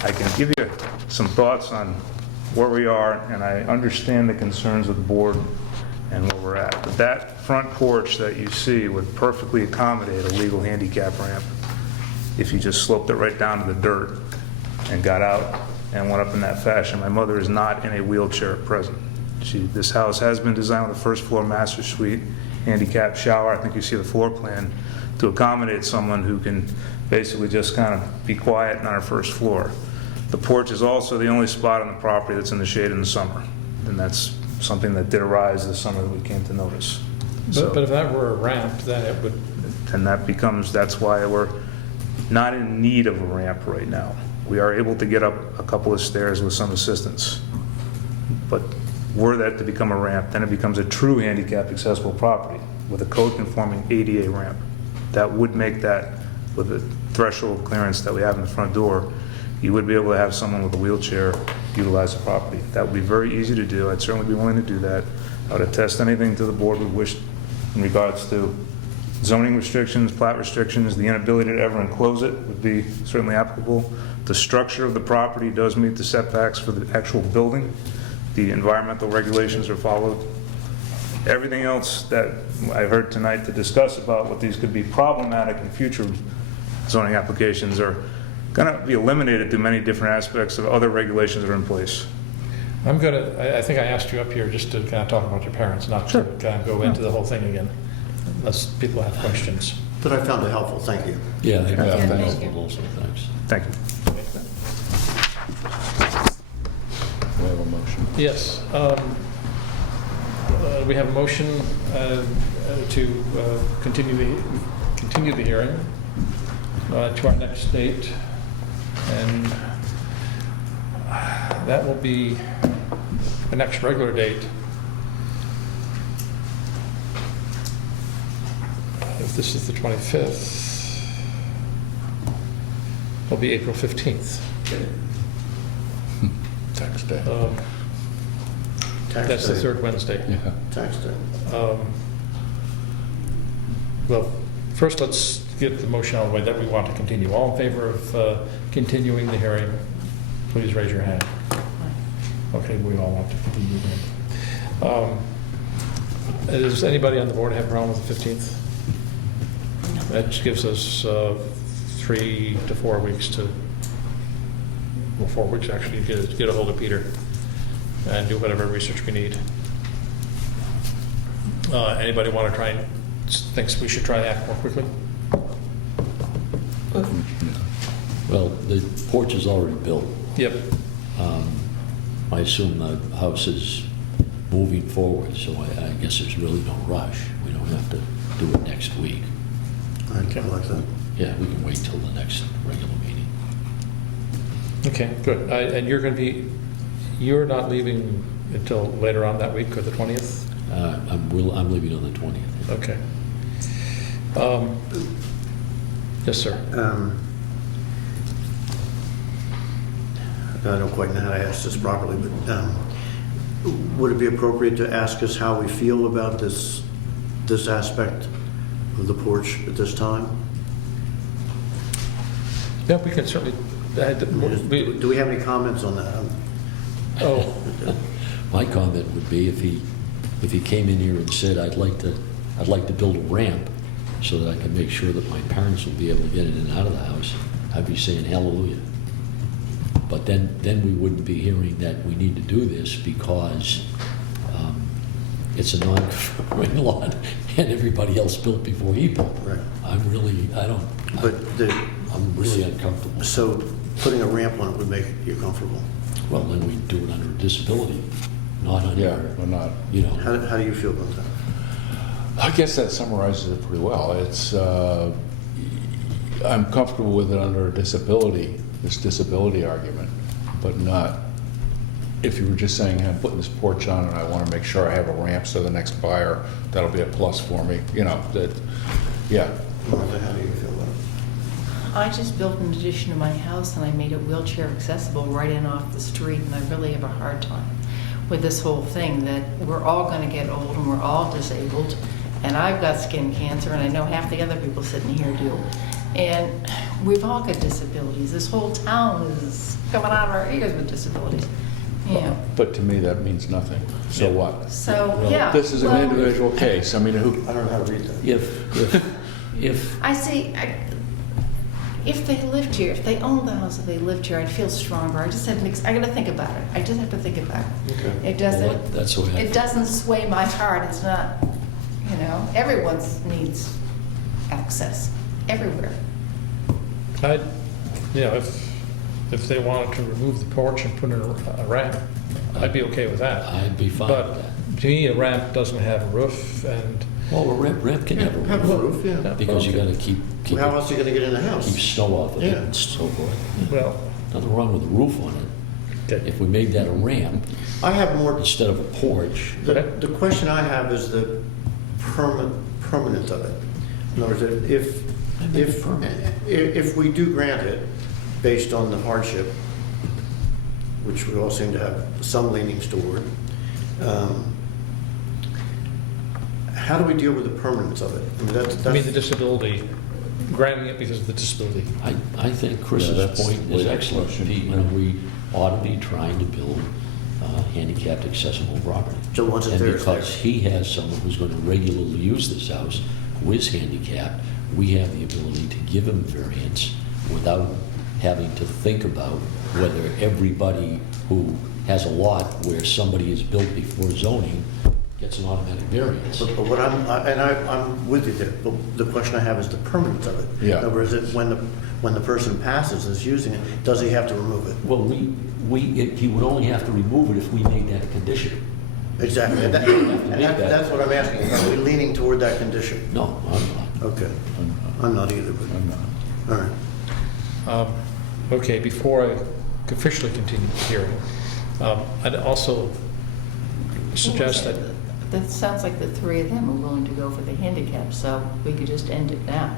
I can give you some thoughts on where we are, and I understand the concerns of the board and where we're at. But that front porch that you see would perfectly accommodate a legal handicap ramp if you just sloped it right down to the dirt and got out and went up in that fashion. My mother is not in a wheelchair at present. This house has been designed with a first floor master suite, handicap shower. I think you see the floor plan to accommodate someone who can basically just kind of be quiet on our first floor. The porch is also the only spot on the property that's in the shade in the summer, and that's something that did arise this summer that we came to notice. But if that were a ramp, then it would, And that's why we're not in need of a ramp right now. We are able to get up a couple of stairs with some assistance. But were that to become a ramp, then it becomes a true handicap accessible property with a code conforming ADA ramp. That would make that, with the threshold clearance that we have in the front door, you would be able to have someone with a wheelchair utilize the property. That would be very easy to do. I'd certainly be willing to do that. I would attest anything to the board would wish in regards to zoning restrictions, plat restrictions. The inability to ever enclose it would be certainly applicable. The structure of the property does meet the setbacks for the actual building. The environmental regulations are followed. Everything else that I've heard tonight to discuss about what these could be problematic in future zoning applications are going to be eliminated through many different aspects of other regulations that are in place. I think I asked you up here just to kind of talk about your parents, not to kind of go into the whole thing again. unless people have questions. But I found it helpful, thank you. Yeah, I Yeah, found it thanks. helpful also, thanks. Thank you. We have a motion. Yes. We have a motion to continue the hearing to our next date. And that will be the next regular date. If this is the 25th, it'll be April 15th. Tax day. Tax That's the day. third Wednesday. Yeah. Tax day. Well, first, let's get the motion out of the way that we want to continue. All in favor of continuing the hearing, please raise your hand. Okay, we all want to continue then. Does anybody on the board have a problem with the 15th? That just gives us 3 to 4 weeks to, well, 4 weeks actually, to get a hold of Peter and do whatever research we need. Anybody want to try and thinks we should try to act more quickly? Well, the porch is already built. Yep. I assume the house is moving forward, so I guess there's really no rush. We don't have to do it next week. I like that. Yeah, we can wait till the next regular meeting. Okay, good. And you're not leaving until later on that week, or the 20th? I'm leaving on the 20th. Okay. Yes, sir. I don't quite know how to ask this properly, but would it be appropriate to ask us how we feel about this aspect of the porch at this time? Yeah, we can certainly. Do we have any comments on that? Oh, My comment would be if he came in here and said, I'd like to build a ramp so that I can make sure that my parents will be able to get in and out of the house, I'd be saying hallelujah. But then we wouldn't be hearing that we need to do this because it's a non-conforming lot and everybody else built before he built. Right. I'm really uncomfortable. So putting a ramp on it would make you comfortable? Well, then we do it under disability, not under, Yeah, we're not. you know. How do you feel about that? I guess that summarizes it pretty well. It's, I'm comfortable with it under disability, this disability argument, but not, if you were just saying, I'm putting this porch on and I want to make sure I have a ramp so the next buyer, that'll be a plus for me, you know, that, yeah. Martha, how do you feel about it? I just built an addition to my house and I made it wheelchair accessible right in off the street, and I really have a hard time with this whole thing that we're all gonna get old and we're all disabled, and I've got skin cancer and I know half the other people sitting here do. And we've all got disabilities. This whole town is coming out of our ears with disabilities. Yeah. But to me, that means nothing. So what? So, yeah. This is an well, individual case. I mean, who, I don't know how to read that. If I see, if they lived here, if they owned the house, if they lived here, I'd feel stronger. I just have I gotta think about it. I just have to think about it. Okay. It doesn't, that's the way I it doesn't sway my heart. It's not, everyone needs access, everywhere. If they wanted to remove the porch and put in a ramp, I'd be okay with that. I'd be fine with But that. to me, a ramp doesn't have a roof and. Well, a ramp can have a Have a roof, yeah. because you Okay. gotta keep Well, how else are you gonna get in the house? snow off of it Yeah. and so forth. Well, Nothing wrong with a roof on it. okay. If we made that a ramp I have more, instead of a porch, the question I have is the permanent of it. In other words, if we do grant it based on the hardship, which we all seem to have some leanings toward, how do we deal with the permanence of it? I mean, I mean, the disability, granting it because of the disability. I think Chris's that's point the way is that excellent, question- Pete. We ought to be trying to build handicapped accessible property. So once it's And there, it's because there. he has someone who's going to regularly use this house who is handicapped, we have the ability to give him variance without having to think about whether everybody who has a lot where somebody is built before zoning gets an automatic variance. But what I'm with you there, but the question I have is the permanence of it. Yeah. In other words, when the person passes and is using it, does he have to remove it? Well, he would only have to remove it if we made that a condition. Exactly. And that's what I'm asking. Are we leaning toward that condition? No, I'm not. Okay. I'm not either, but, I'm not. all right. Okay, before I officially continue the hearing, I'd also suggest that, That sounds like the three of them are willing to go for the handicap, so we could just end it now.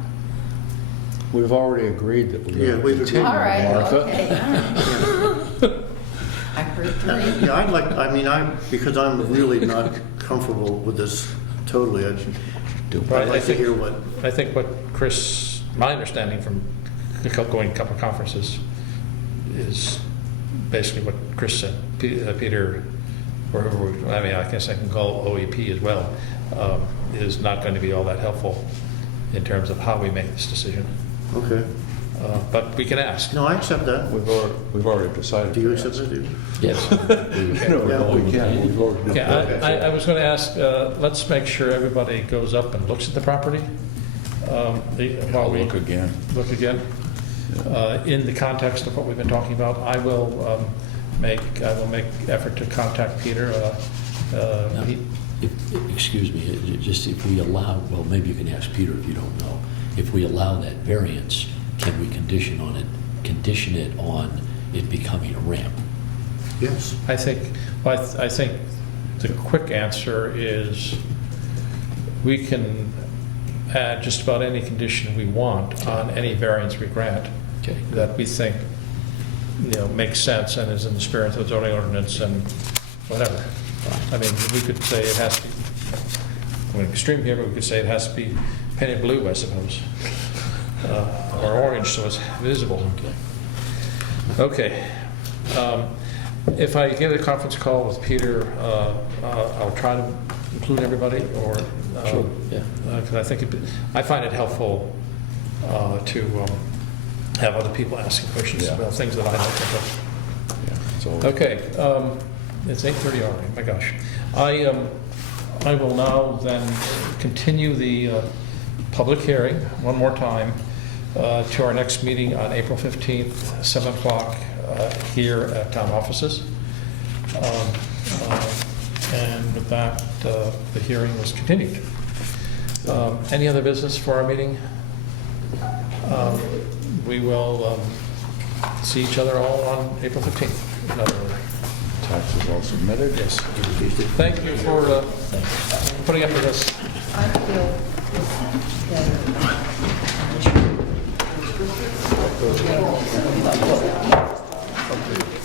We've already agreed that we're Yeah, going to we've continue, All right, Martha. okay, all right. I heard three. Yeah, because I'm really not comfortable with this totally. I'd like to hear what, I think what Chris, my understanding from going to a couple of conferences is basically what Chris said. Peter, or whoever, I guess I can call OEP as well, is not going to be all that helpful in terms of how we make this decision. okay. But we can ask. No, I accept that. We've already decided. Do you to accept ask. that, dude? Yes. No, we can't. We've already. Okay, I was going to ask, let's make sure everybody goes up and looks at the property. While I'll we look again. look again. In the context of what we've been talking about, I will make effort to contact Peter. Now, excuse me, just if we allow, well, maybe you can ask Peter if you don't know. If we allow that variance, can we condition it on it becoming a ramp? Yes. I think the quick answer is we can add just about any condition we want on any variance we grant Okay. that we think, makes sense and is in the spirit of the zoning ordinance and whatever. I mean, we could say it has to be, going extreme here, but we could say it has to be painted blue, I suppose, or orange so it's visible. Okay. If I get a conference call with Peter, I'll try to include everybody, or Sure, yeah. because I find it helpful to have other people asking questions Yeah. about things that I don't think of. Yeah, it's always- Okay, it's 8:30 already, my gosh. I will now then continue the public hearing one more time to our next meeting on April 15th, 7 o'clock here at town offices. And with that, the hearing was continued. Any other business for our meeting? We will see each other all on April 15th. Taxes all submitted? Yes. Thank you for putting up with us. I feel better.